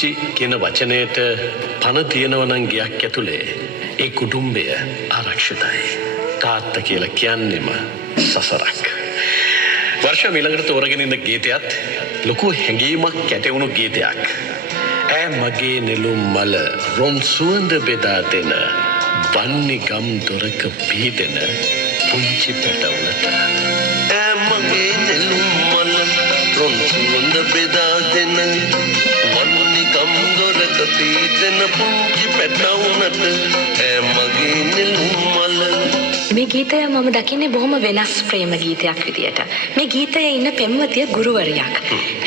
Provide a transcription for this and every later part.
ආච්චි කියන වචනයට පණ තියෙනවා නම් ගයක් ඇතුලේ ඒ කුටුම්බය ආරක්ෂිතයි. තාත්තා කියලා කියන්නේම සසරක්. වර්ෂ ඊළඟට තෝරගෙන ඉන්න ගීතයත් ලොකු හැඟීමක් ඇතිවුණු ගීතයක්. ඈ මගේ නෙළුම් මල රොන් සුවඳ බෙදා දෙන වන්නි ගම් දොරක පිහිටෙන පුංචි පැටවුනට. ඈ මගේ නෙළුම් මල රොන් සුවඳ බෙදා දෙන වන්නි ගම් දොරක පිහිටෙන පුංචි පැටවුනට. ඈ මගේ නෙළුම් මල. මේ ගීතය මම දකින්නේ බොහොම වෙනස් ප්‍රේම ගීතයක් විදියට. මේ ගීතයේ ඉන්න පෙම්වතිය ගුරුවරියක්.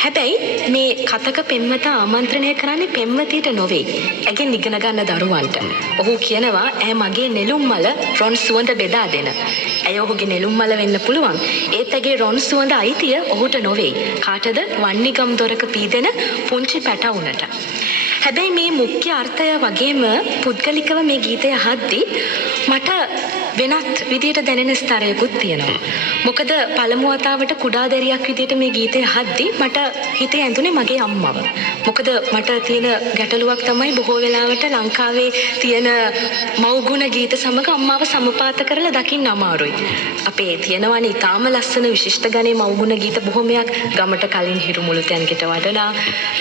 හැබැයි මේ කතක පෙම්වතා ආමන්ත්‍රණය කරන්නේ පෙම්වතියට නොවේ. ඇගෙන් ඉගෙන ගන්න දරුවන්ට. ඔහු කියනවා ඈ මගේ නෙළුම් මල රොන් සුවඳ බෙදා දෙන. ඇය ඔහුගේ නෙළුම් මල වෙන්න පුළුවන්. ඒත් ඇගේ රොන් සුවඳ අයිතිය ඔහුට නොවේ. කාටද? වන්නිගම් දොරක පීදෙන පුංචි පැටවුනට. හැබැයි මේ මුඛ්‍ය අර්ථය වගේම පුද්ගලිකව මේ ගීතය අහද්දී මට වෙනත් විදියට දැනෙන ස්තරයකුත් තියෙනවා. මොකද පළමු වතාවට කුඩා දැරියක් විදියට මේ ගීතය අහද්දී මට හිතේ ඇඳුනේ මගේ අම්මව. මොකද මට තියෙන ගැටලුවක් තමයි බොහෝ වෙලාවට ලංකාවේ තියෙන මව්ගුණ ගීත සමග අම්මාව සමපාත කරලා දකින්න අමාරුයි. අපේ තියෙනවනේ ඊටාම ලස්සන විශිෂ්ට ගණේ මව්ගුණ ගීත බොහොමයක් ගමට කලින් හිරුමුළු තැන්කට වඩලා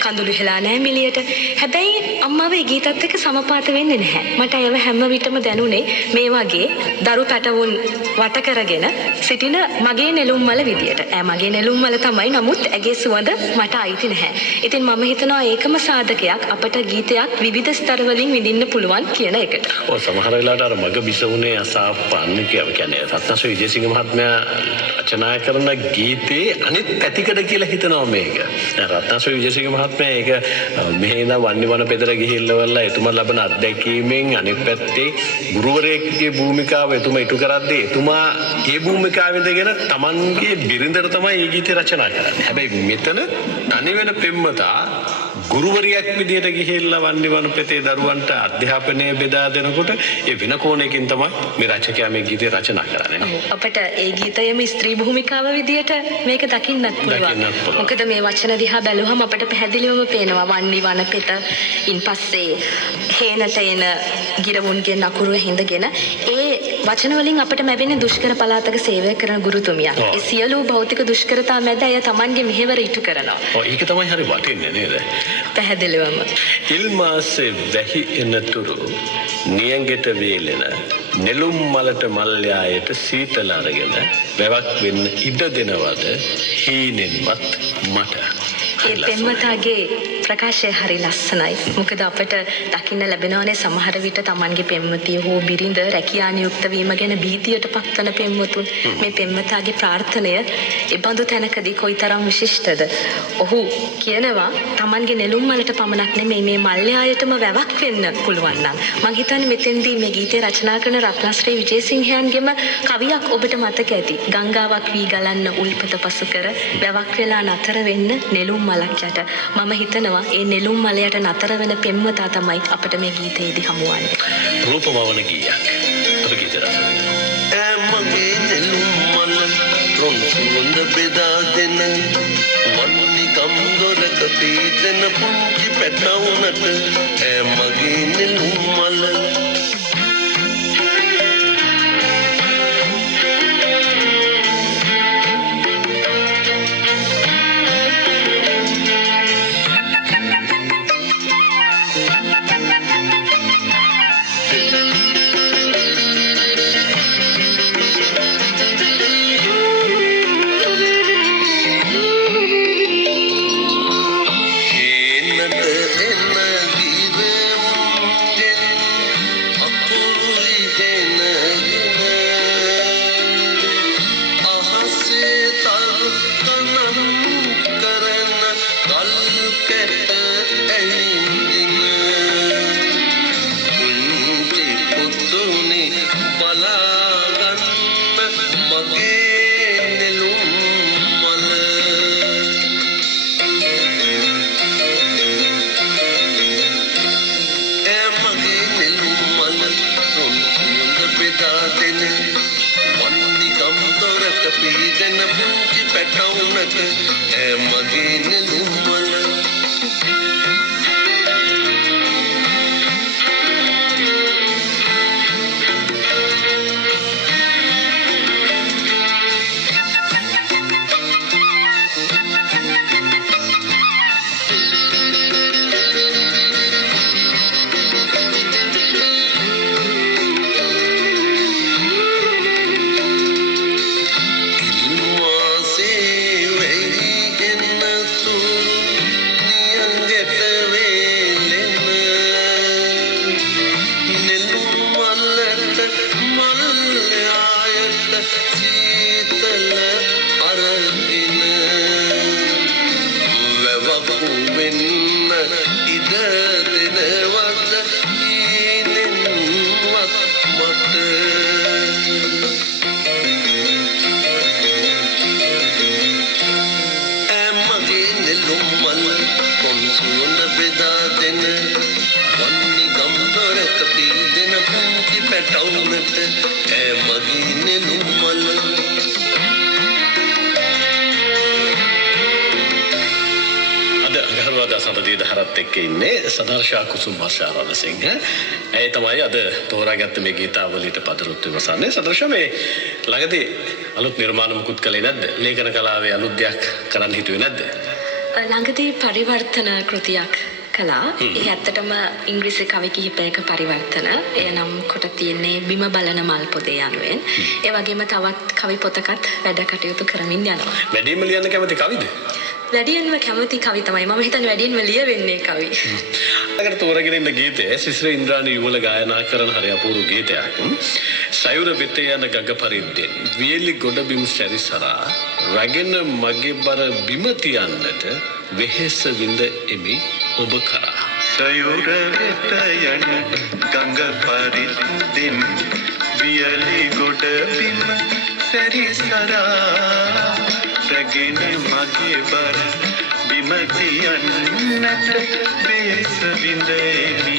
කඳුළු හෙලා නැහැ මිලියට. හැබැයි අම්මාව ඒ ගීතත් එක්ක සමපාත වෙන්නේ නැහැ. මට ඒව හැම විටම දැනුනේ මේ වගේ දරු පැටවුන් වට කරගෙන සිටින මගේ නෙළුම් මල විදියට. මගේ නෙළුම් මල තමයි, නමුත් ඇගේ සුවඳ මට අයිති නැහැ. ඉතින් මම හිතනවා ඒකම සාධකයක් අපට ගීතයක් විවිධ ස්තර වලින් විඳින්න පුළුවන් කියන එකට. ඔය සමහර වෙලාවට අර මග බිසවුනේ අසාප්පන්න කියන්නේ රත්නශ්‍රී විජේසිංහ මහත්මයා රචනා කරන ගීතේ අනිත් පැතිකඩ කියලා හිතනවා මේක. රත්නශ්‍රී විජේසිංහ මහත්මයා ඒක මෙහේ ඉඳන් වන්නි වන පෙදර ගිහිල්ලවලා එතුමා ලබන අත්දැකීමෙන් අනිත් පැත්තේ ගුරුවරයෙක්ගේ භූමිකාව එතුමා ඉටු කරද්දී එතුමා ඒ භූමිකාව ඉඳගෙන Tamanගේ බිරිඳට තමයි මේ ගීතය රචනා කරන්නේ. හැබැයි මෙතන තනි වෙන පෙම්වතා ගුරුවරියක් විදියට ගිහිල්ලා වන්නි වන පෙතේ දරුවන්ට අධ්‍යාපනය බෙදා දෙනකොට ඒ වෙන කෝණයකින් තමයි මේ රචකයා මේ ගීතය රචනා කරන්නේ. අපිට ඒ ගීතයේම ස්ත්‍රී භූමිකාව විදියට මේක දකින්නත් පුළුවන්. මොකද මේ වචන දිහා බැලුවම අපිට පැහැදිලිවම පේනවා වන්නි වන පෙත, ඉන්පස්සේ හේනට එන ගිරවුන්ගේ නකුරු හිඳගෙන ඒ වචන වලින් අපිට ලැබෙන දුෂ්කර පළාතක සේවය කරන ගුරුතුමියක්. ඒ සියලු භෞතික දුෂ්කරතා මැද අය Tamanගේ මෙහෙවර ඉටු කරනවා. ඔව් ඒක තමයි හරි වටින්නේ නේද? පැහැදිලිවම. ඉල්මාසේ වැහි එනතුරු නියඟට වේලෙන නෙළුම් මලට මල්යායට සීතල අරගෙන වැවක් වෙන්න ඉඩ දෙනවද හීනෙන්වත් මට. ඒ පෙම්වතාගේ ප්‍රකාශය හරි ලස්සනයි. මොකද අපිට දකින්න ලැබෙනවානේ සමහර විට Tamanගේ පෙම්වතිය හෝ බිරිඳ රැකියා නියුක්ත වීම ගැන භීතියට පත්වන පෙම්වතුන්. මේ පෙම්වතාගේ ප්‍රාර්ථනය ඒ බඳු තැනකදී කොයිතරම් විශිෂ්ටද. ඔහු කියනවා Tamanගේ නෙළුම් මලට පමණක් නෙමෙයි මේ මල්යායටම වැවක් වෙන්න පුළුවන් නම්. මං හිතන්නේ මෙතෙන්දී මේ ගීතය රචනා කරන රත්නශ්‍රී විජේසිංහයන්ගේම කවියක් ඔබට මතක ඇති. ගංගාවක් වී ගලන්න උල්පත පසු කර වැවක් වෙලා නතර වෙන්න නෙළුම් මලක් යට. මම හිතනවා ඒ නෙළුම් මලයට නතර වෙන පෙම්වතා තමයි අපිට මේ ගීතයේදී හමුවන්නේ. රූපමවන ගීයක්. ඔබ ගීත රස. මගේ නෙළුම් මල රොන් සුවඳ බෙදා දෙන වන්නි ගම් දොරක පීදෙන පුංචි පැටවුනට. මගේ නෙළුම් මල. වෙන්න ඉඩ දෙනවද ඊනෙන්වත් මට මගේ නෙළුම් මල් කොන් සුවඳ බෙදා දෙන වන්නි ගම් දොරක පීදෙන පුංචි පැටවුනට මගේ නෙළුම් මල් අද සම්පතිය දහරත් එක්ක ඉන්නේ සදර්ශා කුසුම් වර්ෂාරණසිංහ. ඇය තමයි අද තෝරාගත්ත මේ ගීතාවලියට පදරුත් විමසන්නේ. සදර්ශා මේ ළඟදී අලුත් නිර්මාණ මුකුත් කළේ නැද්ද? ලේඛන කලාවේ අලුත් දෙයක් කරන්න හිතුවේ නැද්ද? ළඟදී පරිවර්තන කෘතියක් කළා. ඒ ඇත්තටම ඉංග්‍රීසි කවි කිහිපයක පරිවර්තන. එය නම් කොට තියෙන්නේ බිම බලන මල් පොදේ යනුවෙන්. ඒ වගේම තවත් කවි පොතකත් වැඩ කටයුතු කරමින් යනවා. වැඩිම ලියන්න කැමති කවිද? වැඩියෙන්ම කැමති කවි තමයි. මම හිතන්නේ වැඩියෙන්ම ලියවෙන්නේ කවි. අකට තෝරගෙන ඉන්න ගීතය සිසිර ඉන්ද්‍රාණී යුවල ගායනා කරන හරි අපූර්ව ගීතයක්. සයුර වෙත යන ගඟ පරිද්දෙන් වියලි ගොඩබිම් සැරිසරා රැගෙන මගේ බර බිම තියන්නට වෙහෙස විඳ එමි ඔබ කරා. සයුර වෙත යන ගඟ පරිද්දෙන් වියලි ගොඩබිම් සැරිසරා රැගෙන මගේ බර බිම තියන්නට වෙහෙස විඳ එමි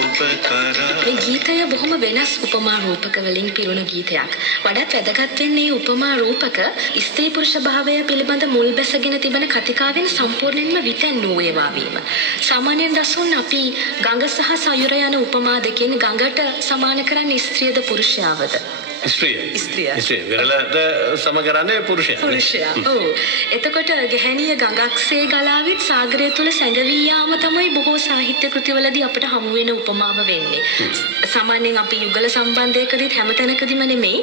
ඔබ කරා. මේ ගීතය බොහොම වෙනස් උපමා රූපක වලින් පිරුණු ගීතයක්. වඩාත් වැදගත් වෙන්නේ උපමා රූපක ස්ත්‍රී පුරුෂ භාවය පිළිබඳ මුල් බැසගෙන තිබෙන කතිකාවෙන් සම්පූර්ණයෙන්ම විතැන් වූ ඒවා වීම. සාමාන්‍යයෙන් දසුන් අපි ගඟ සහ සයුර යන උපමා දෙකෙන් ගඟට සමාන කරන්නේ ස්ත්‍රියද පුරුෂයාවද? ස්ත්‍රිය. විරලට සම කරන්නේ පුරුෂයා. ඔව්. එතකොට ගැහැණිය ගඟක්සේ ගලාවිත් සාගරය තුල සැඟවී යාම තමයි බොහෝ සාහිත්‍ය කෘතිවලදී අපිට හමු වෙන උපමාව වෙන්නේ. සාමාන්‍යයෙන් අපි යුගල සම්බන්ධයකදීත් හැමතැනකදීම නෙමෙයි.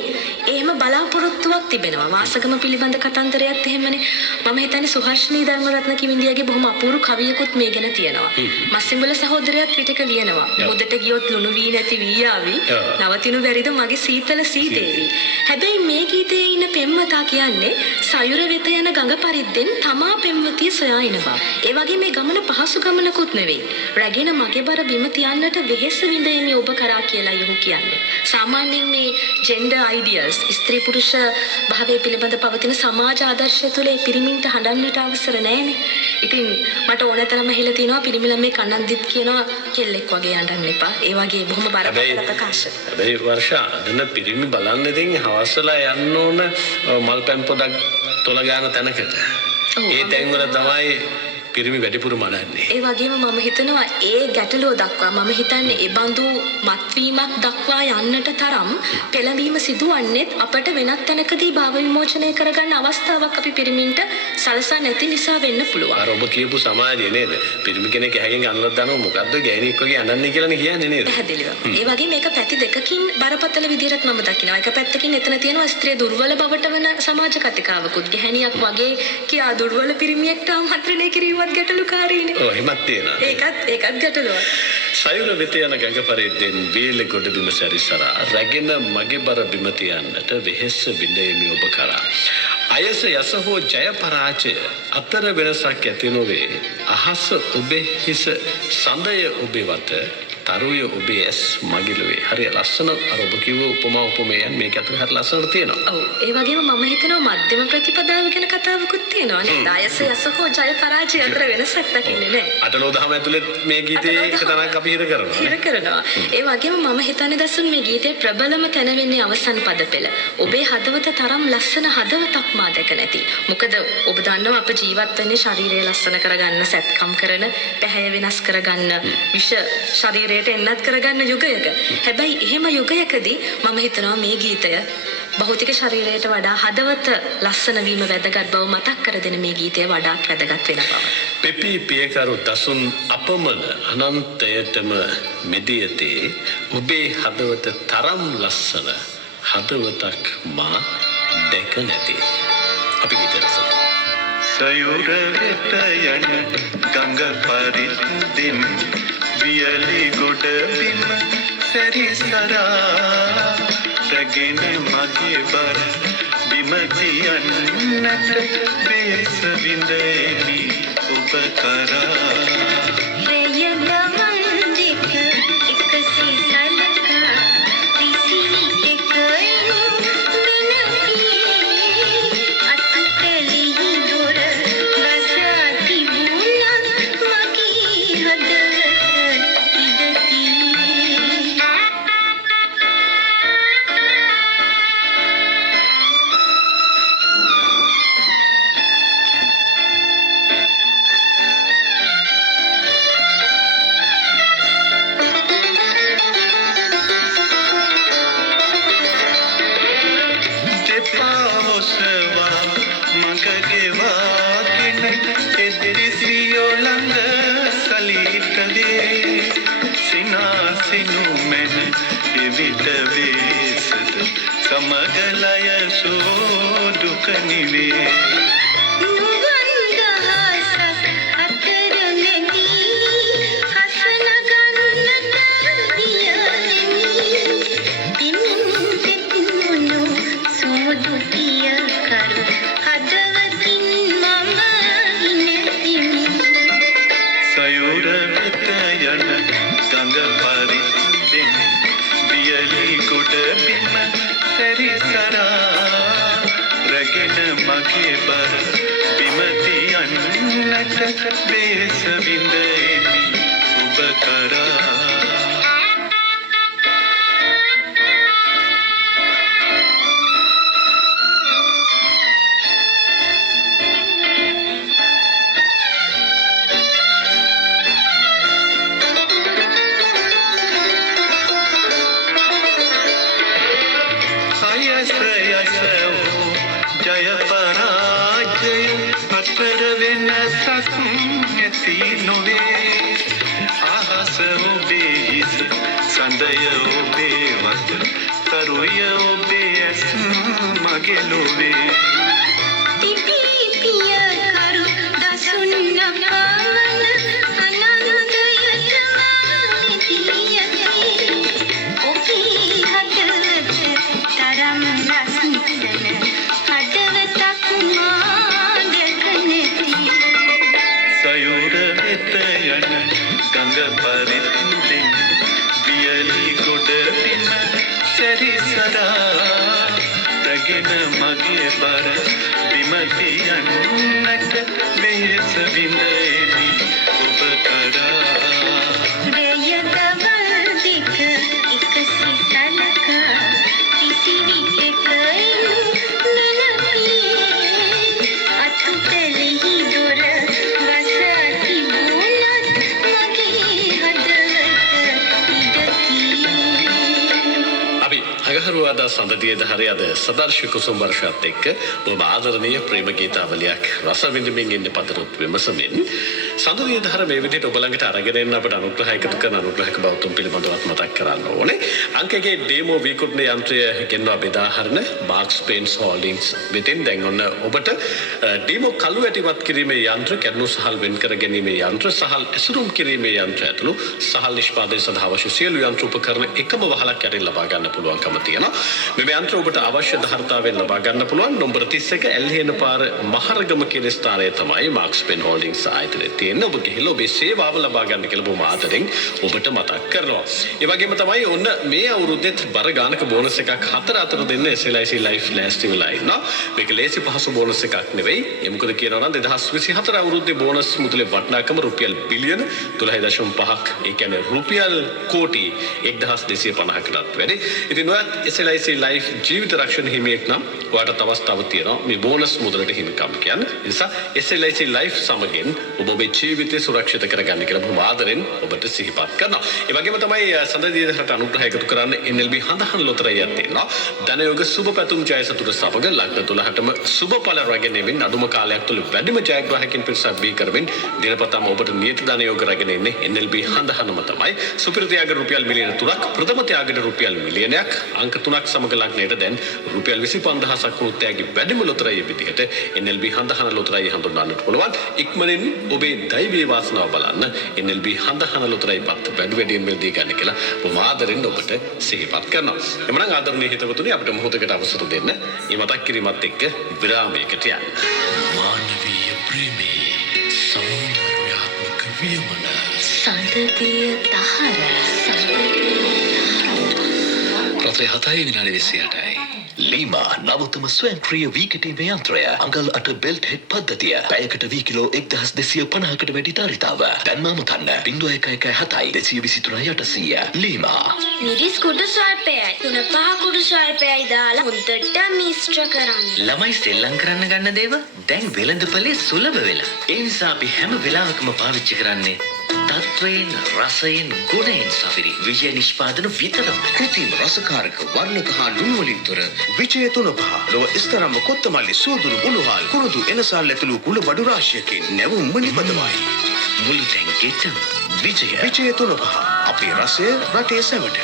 එහෙම බලාපොරොත්තුවක් තිබෙනවා. වාසගම පිළිබඳ කතන්දරයත් එහෙමනේ. මම හිතන්නේ සුහර්ෂ්ණී ධර්මරත්න කිවිඳියගේ බොහොම අපූර්ව කවියකුත් මේ ගැන තියෙනවා. මස්සිඹුල සහෝදරයත් විතක ලියනවා. මුදට ගියොත් ලුණු වී නැති වී ආවි. නවතිනු බැරිද මගේ සීතල දේවි. හැබැයි මේ ගීතයේ ඉන්න පෙම්වතා කියන්නේ සයුර වෙත යන ගඟ පරිද්දෙන් තමා පෙම්වතිය සොයා එනවා. ඒ වගේ මේ ගමන පහසු ගමනකුත් නෙවෙයි. රැගෙන මගේ බර බිම තියන්නට වෙහෙස විඳෙමි ඔබ කරා කියලා යහු කියන්නේ. සාමාන්‍යයෙන් මේ ජෙන්ඩර් අයිඩියල්ස් ස්ත්‍රී පුරුෂ භාවය පිළිබඳ පවතින සමාජ ආදර්ශය තුළ පිරිමින්ට හඬන්නට අවසර නැහැනේ. ඉතින් මට ඕනතරම් හිල තියෙනවා පිරිමි ළමයි කන්නන්දිත් කියනවා කෙල්ලෙක් වගේ යඬන්න එපා. ඒ වගේ බොහොම බරපතල ප්‍රකාශ. හැබැයි වර්ෂා අදන පිරිමි බලන්න ඉතින් හවසලා යන්න ඕන මල් පැන් පොදක් තොල ගන්න තැනකට. ඒ තැන්වල තමයි පිරිමි වැඩිපුර මනන්නේ. ඒ වගේම මම හිතනවා ඒ ගැටලුව දක්වා මම හිතන්නේ ඒ බඳු මත්වීමක් දක්වා යන්නට තරම් පෙළඹීම සිදුවන්නේත් අපට වෙනත් තැනකදී භාව විමෝචනය කරගන්න අවස්ථාවක් අපි පිරිමින්ට සලසා නැති නිසා වෙන්න පුළුවන්. අර ඔබ කියපු සමාජය නේද? පිරිමි කෙනෙක් ඇහැගෙන් අනලක් දානවා මොකද්ද ගෑණියෙක් වගේ අනන්නේ කියලානේ කියන්නේ නේද? පැහැදිලිව. ඒ වගේ මේක පැති දෙකකින් බරපතල විදිහට මම දකිනවා. එක පැත්තකින් එතන තියෙනවා ස්ත්‍රිය දුර්වල බවට වෙන සමාජ කතිකාවකුත්. ගැහැණියක් වගේ කියා දුර්වල පිරිමියෙක්ට ආමන්ත්‍රණය කිරීම ගැටලුකාරීනේ. ඔව් එහෙමත් තියෙනවා. ඒකත් ගැටලුවක්. සයුර වෙත යන ගඟ පරිද්දෙන් වේල ගොඩ බිම සැරිසරා රැගෙන මගේ බර බිම තියන්නට වෙහෙස විඳෙමි ඔබ කරා. අයස යස හෝ ජය පරාජය අතර වෙනසක් ඇති නොවේ. අහස ඔබේ හිස සඳය ඔබේ වත තරුය ඔබේ ඇස් මගිලුවේ. හරි ලස්සන අර ඔබ කිව්ව උපමා උපමේයන් මේක ඇතුලේ හරි ලස්සනට තියෙනවා. ඔව් ඒ වගේම මම හිතනවා මධ්‍යම ප්‍රතිපදාව ගැන කතාවකුත් තියෙනවා නේද? අයස යස හෝ ජය පරාජය අතර වෙනසක් දකින්නේ නැහැ. අටලෝ දහම ඇතුලේ මේ ගීතේ එක තැනක් අපි හිර කරනවා. හිර කරනවා. ඒ වගේම මම හිතන්නේ දසුන් මේ ගීතේ ප්‍රබලම තැන වෙන්නේ අවසන් පද පෙළ. ඔබේ හදවත තරම් ලස්සන හදවතක් මා දැක නැති. මොකද ඔබ දන්නවා අප ජීවත් වෙන්නේ ශරීරය ලස්සන කරගන්න, සැත්කම් කරන, පැහැය වෙනස් කරගන්න, විෂ ශරීරයට එන්නත් කරගන්න යුගයක. හැබැයි එහෙම යුගයකදී මම හිතනවා මේ ගීතය භෞතික ශරීරයට වඩා හදවත ලස්සන වීම වැදගත් බව මතක් කර දෙන මේ ගීතය වඩාත් වැදගත් වෙන බව. පෙපි පියකරු දසුන් අපමණ අනන්තයටම මෙදියතේ ඔබේ හදවත තරම් ලස්සන හදවතක් මා දැක නැති. අපි ගීතය රසමු. සයුර වෙත යන ගඟ පරිද්දෙන් වියලි ගොඩ බිම සැරිසරා රැගෙන මගේ බර බිම තියන්නට වෙහෙස විඳෙමි ඔබ ඔබ කරා සමගලය සෝදුක නිවේ බේස විඳෙමි ඔබ කරා ජය පරාජය අතර වෙනසක් නැති නොවේ අහස ඔබේ හිස සඳය ඔබේ වත තරුය ඔබේ ඇස් මගේ ලොවේ මගේ බර බිමතියන්නට බේස විඳෙමි ඔබ කරා අගහරුවාදා සඳදියේ දහරේ අද සදර්ශි කුසුම් වර්ෂයත් එක්ක ඔබ ආදරණීය ප්‍රේම ගීතාවලියක් රස විඳින්මින් ඉන්න පතරුත් විමසමින් සඳදියේ දහර මේ විදිහට ඔබ ළඟට අරගෙන එන්න අපට අනුග්‍රහ එකතු කරන අනුග්‍රහක බෞතුම් පිළිබඳවත් මතක් කරන්න ඕනේ. අංකයේ ඩෙමෝ විකුණන යන්ත්‍රය ගෙන්වා බෙදා හරින මාක්ස් පේන්ට්ස් හෝල්ඩින්ග්ස් වෙතින් දැන් ඔන්න ඔබට ඩෙමෝ කළු ඇටිවත් කිරීමේ යන්ත්‍ර, කැඩුණු සහල් වෙන් කර ගැනීමේ යන්ත්‍ර, සහල් ඇසුරුම් කිරීමේ යන්ත්‍ර ඇතුළු සහල් නිෂ්පාදනය සඳහා අවශ්‍ය සියලු යන්ත්‍ර උපකරණ එකම වහලක් යටින් ලබා ගන්න පුළුවන්කම තියෙනවා. මේ යන්ත්‍ර ඔබට අවශ්‍ය ධාරිතාවෙන් ලබා ගන්න පුළුවන්. නම්බර 31 ඇල්හේන පාර මහරගම කියන ස්ථානයේ තමයි මාක්ස් පෙන් හෝල්ඩින්ග්ස් ආයතනය තියෙන්නේ. ඔබ ගිහිල්ලා ඔබේ සේවාව ලබා ගන්න කියලා බොහොම ආදරෙන් ඔබට මතක් කරනවා. ඒ වගේම තමයි ඔන්න මේ අවුරුද්දෙත් බර ගානක බෝනස් එකක් 4 අතර දෙන්න SLIC Life lasting line නා. මේක ලේසි පහසු බෝනස් එකක් නෙවෙයි. ඒ මොකද කියනවා නම් 2024 අවුරුද්දේ බෝනස් මුදලේ වටිනාකම රුපියල් බිලියන 12.5ක්. ඒ කියන්නේ රුපියල් කෝටි 1250කටත් වැඩි. ඉතින් ඔයත් SLIC Life ජීවිත රක්ෂණ හිමියෙක් නම් ඔයාලට අවස්ථාව තියෙනවා මේ බෝනස් මුදලට හිමිකම් කියන්නේ. ඒ නිසා SLIC Life සමගින් ඔබ ඔබේ ජීවිතය සුරක්ෂිත කරගන්න කියලා බොහොම ආදරෙන් ඔබට සිහිපත් කරනවා. ඒ වගේම තමයි සඳදියේකට අනුග්‍රහ එකතු කරන්න NLB හඳහන් ලොතරැයියක් තියෙනවා. ධනයෝග සුබ පැතුම් ජයසතුට සමග ලග්න 12ටම සුබඵල රැගෙනමින් අඩුම කාලයක් තුළ වැඩිම ජයග්‍රාහකයන් පිරිසක් බී කරමින් දිනපතාම ඔබට නියත ධනයෝග රැගෙන ඉන්නේ NLB හඳහනම තමයි. සුපිරිතියාග රුපියල් මිලියන 3ක්, ප්‍රථම ත්‍යාගයට රුපියල් මිලියනයක්, අංක 3ක් සමග ලග්නයට දැන් රුපියල් 25000ක් වෘත්තයගේ වැඩිම ලොතරැයිය විදිහට NLB හඳහන ලොතරැයිය හඳුන්වන්නට පුළුවන්. ඉක්මනින් ඔබේ දෛවීය වාසනාව බලන්න NLB හඳහන ලොතරැයිපත් වැඩියෙන් මෙල්දී ගන්න කියලා බොහොම ආදරෙන් ඔබට සිහිපත් කරනවා. එමනම් ආදරණීය හිතවතුනි අපිට මොහොතකට අවසර දෙන්න. මේ මතක් කිරීමත් එක්ක විරාමයකට යන්න. මානවීය ප්‍රේමී සමූහ පියමන සඳතිය දහර රත්‍රය 7:28. ලීමා නවතම ස්වයංක්‍රීය වීකටීමේ යන්ත්‍රය අඟල් 8 බෙල්ට් හෙඩ් පද්ධතිය පැයකට වී කිලෝ 1250කට වැඩි ධාරිතාව දැන්ම අමතන්න 011223 ලීමා මිරිස් කුඩු ස්වල්පයයි 3-5 කුඩු ස්වල්පයයි දාලා හොඳට මිශ්‍ර කරන්න. ළමයි සෙල්ලම් කරන්න ගන්න දේව දැන් වෙළඳපොලේ සුලභ වෙලා. ඒ නිසා අපි හැම වෙලාවකම පාවිච්චි කරන්නේ තත්වයෙන් රසයෙන් ගුණයෙන් සපිරි විජය නිෂ්පාදන විතරම. කෘතිම රසකාරක වර්ණක හා ලුණුවලින් තොර විජය 3-5 ලොව ස්තරම්ම කොත්තමල්ලි සෝදුරු උණුහාල් කුරුදු එනසාල් ඇතුළු කුළු බඩු රාශියකින් නැවුම් නිපදවයි. මුළු තැන්ගෙටම විජය. විජය 3-5 අපේ රසය රටේ සැමට.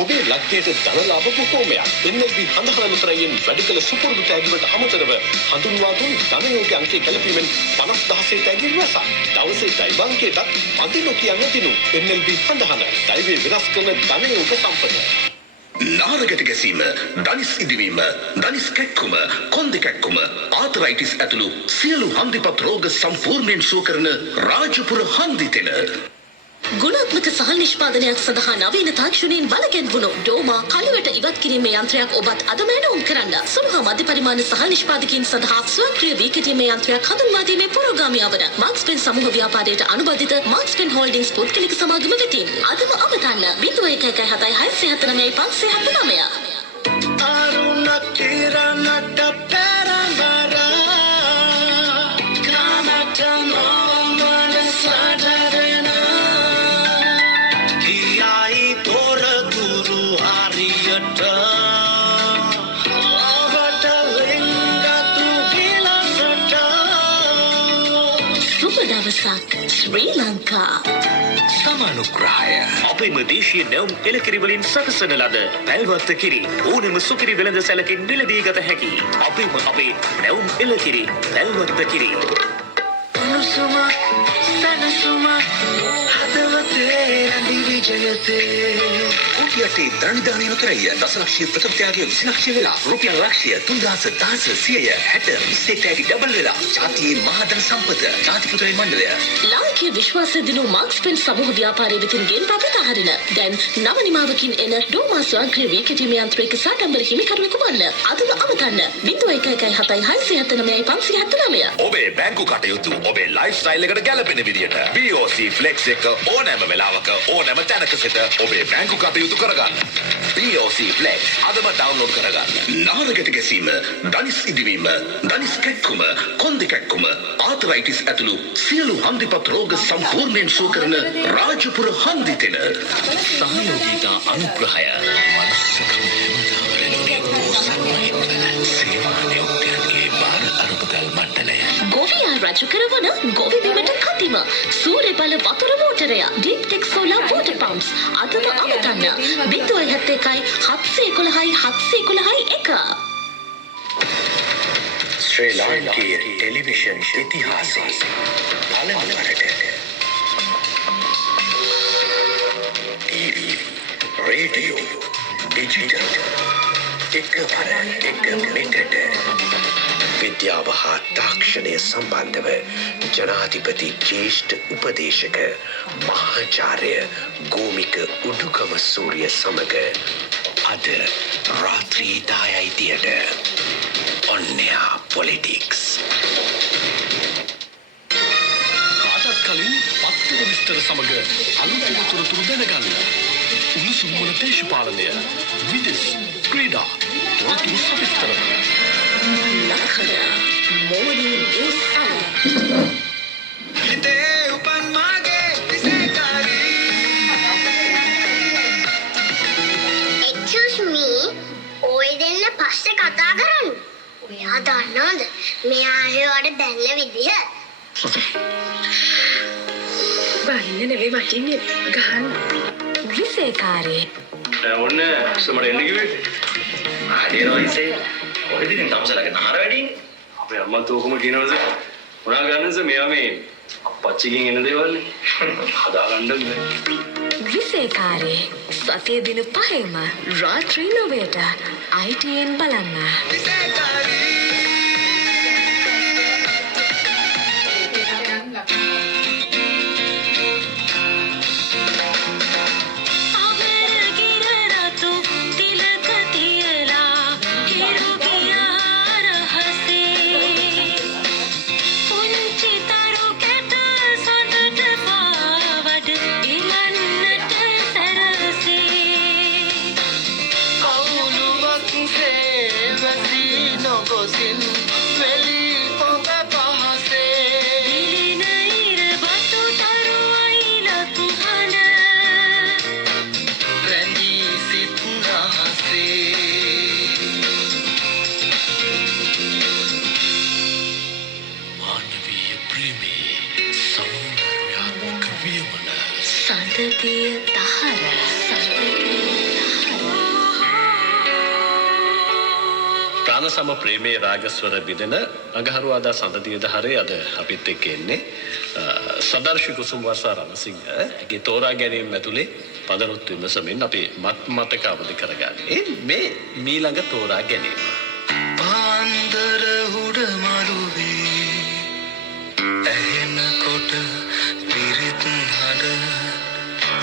ඔබේ ලක්ෂයට ධනලාභ බොහෝමයක් NLB හඳහන මුත්‍රායෙන් වැඩි කළ සුපුරුදු තෑගිවලට අමතරව හඳුන්වා දුන් ධනයෝග අංකයේ ගැලපීමෙන් 50000 තෑගි රැසක් දවසේ දෛවංකයටත් අදි නොකියන්න දිනු NLB හඳහන දෛවයේ වෙනස් කරන ධනයෝග සම්පත. නාරගට ගැසීම, දනිස් ඉදිවීම, දනිස් කැක්කුම, කොන්දේ කැක්කුම, ආතරයිටිස් ඇතුළු සියලු හන්දිපත් රෝග සම්පූර්ණයෙන් සුව කරන රාජපුර හන්දිතෙල. ගුණාත්මක සහල් නිෂ්පාදනයක් සඳහා නවීන තාක්ෂණයෙන් බලකැන්වුණු ඩෝමා කළුවට ඉවත් කිරීමේ යන්ත්‍රයක් ඔබත් අදම එනවුම් කරන්න. සුළු හා මධ්‍ය පරිමාණ සහල් නිෂ්පාදකයන් සඳහා ස්වයංක්‍රීය වීකටීමේ යන්ත්‍රයක් හඳුන්වා දීමේ පුරෝගාමී වන මාක්ස්පෙන් සමූහ ව්‍යාපාරයට අනුබද්ධිත මාක්ස්පෙන් හෝල්ඩින්ග්ස් පුද්ගලික සමාගම වෙතින් අදම අමතන්න 0117 අරුණ කිරණට පෙරඹරා කනට නොමන සදරනා කියයි තොරතුරු හරියට ඔබට රිංගතු විලසට සුබ දවසක් ශ්‍රී ලංකා. සමානුග්‍රහය අපේම දේශීය නැවුම් එළකිරි වලින් සකසන ලද පැල්වත්ත කිරි ඕනෙම සුපිරි වෙළඳ සැලකින් මිලදී ගත හැකි අපේම අපේ නැවුම් එළකිරි පැල්වත්ත කිරි. උණුසුම සනසුම හදවතේ රැඳි විජයතේ රුපියටේ දණිදානය නොකරය දසලක්ෂය ප්‍රථමත්‍යාගය 20 ලක්ෂය වෙලා රුපියල් ලක්ෂය 3100 60 තෑගි ඩබල් වෙලා ජාතියේ මහදන සම්පත ජාතිපුත්‍රයන් මණ්ඩලය ලාංකීය විශ්වාසය දිනු මාක්ස්පෙන් සමූහ ව්‍යාපාරයේ වෙතින් ගෙන් පවිත හරින දැන් නව නිමාවකින් එන ඩෝමා ස්වයංක්‍රීය වීකටීමේ යන්ත්‍රයක සාඩම්බර හිමිකරුවෙකු වන්න අදම අමතන්න 0117 ඔබේ බැංකු කටයුතු ඔබේ ලයිෆ් ස්ටයිල් එකට ගැලපෙන විදියට BOC Flex එක ඕනෑම වෙලාවක ඕනෑම තැනක සිට ඔබේ බැංකු කටයුතු කරගන්න. BOC Flex අදම ඩවුන්ලෝඩ් කරගන්න. නාරගට ගැසීම, දනිස් ඉදිවීම, දනිස් කැක්කුම, කොන්දේ කැක්කුම, ආතරයිටිස් ඇතුළු සියලු හන්දිපත් රෝග සම්පූර්ණයෙන් සුව කරන රාජපුර හන්දිතෙල. සහයෝගීතා අනුග්‍රහය මනුස්සකම හැමදාම රැඳුනේ පෝසත්මයි සේවා නියෝගයන්ගේ බාර අනුපතල් මණ්ඩලය. ගොවියා රජු කරවන ගොවි බිමට කතිම සූර්ය බල වතුර මෝටරය ඩීප්ටෙක් සෝලාර් වෝටර් පම්ප්ස් අදම අමතන්න 071 711 711 ශ්‍රී ලාංකීය ටෙලිවිෂන් ඉතිහාසයේ පළමු වරට TV, රේඩියෝ, ඩිජිටල් එකවර එක මෙතට විද්‍යාව හා තාක්ෂණය සම්බන්ධව ජනාධිපති ජ්‍යෙෂ්ඨ උපදේශක මහාචාර්ය ගෝමික උඩුකම සූරිය සමග අද රාත්‍රී 10:30ට ඔන්නයා පොලිටික්ස්. කාටත් කලින් පත්තර විස්තර සමග අලුතෙම තොරතුරු දැනගන්න. උණුසුම් වන දේශපාලනය, විදෙස්, ක්‍රීඩා, තොරතුරු සවිස්තරව. ලක්ෂණ morning news hour. හිතේ උපන් මාගේ විසේකාරී Excuse me, ඔය දෙන්න පස්සේ කතා කරන්න. ඔයා දන්නවද මෙයා ඒවට බැන්න විදිහ? බහින්න නෙවෙයි වටින්නේ ගහන්න. විසේකාරේ. ඔන්න සමර එන්න කිව්වේ. ආදී රොයිසේ ඔය දින තමසලක නහර වැඩිනේ. අපේ අම්මා තෝකම කියනවද? මොනවා ගන්නද මෙයා මේ අපච්චිකින් එන දේවල් හදාගන්න බෑ. විසේකාරේ සතිය දින 5ම රාත්‍රී 9ට ITN බලන්න. ප්‍රේමී සෞන්දර්යාත්මක වියමන සඳතිය දහර ප්‍රාණ සම ප්‍රේමයේ රාගස්වර බිඳෙන අඟහරුවාදා සඳතිය දහරේ අද අපිත් එක්ක එන්නේ සදර්ශි කුසුම් වර්ෂා රණසිංහගේ තෝරා ගැනීම ඇතුලේ පදනොත් විමසමින් අපි මතක අවදි කරගන්නේ මේ මීළඟ තෝරා ගැනීම. පාන්දර උඩ මළුවේ ඇහෙනකොට පිරිත් හඬ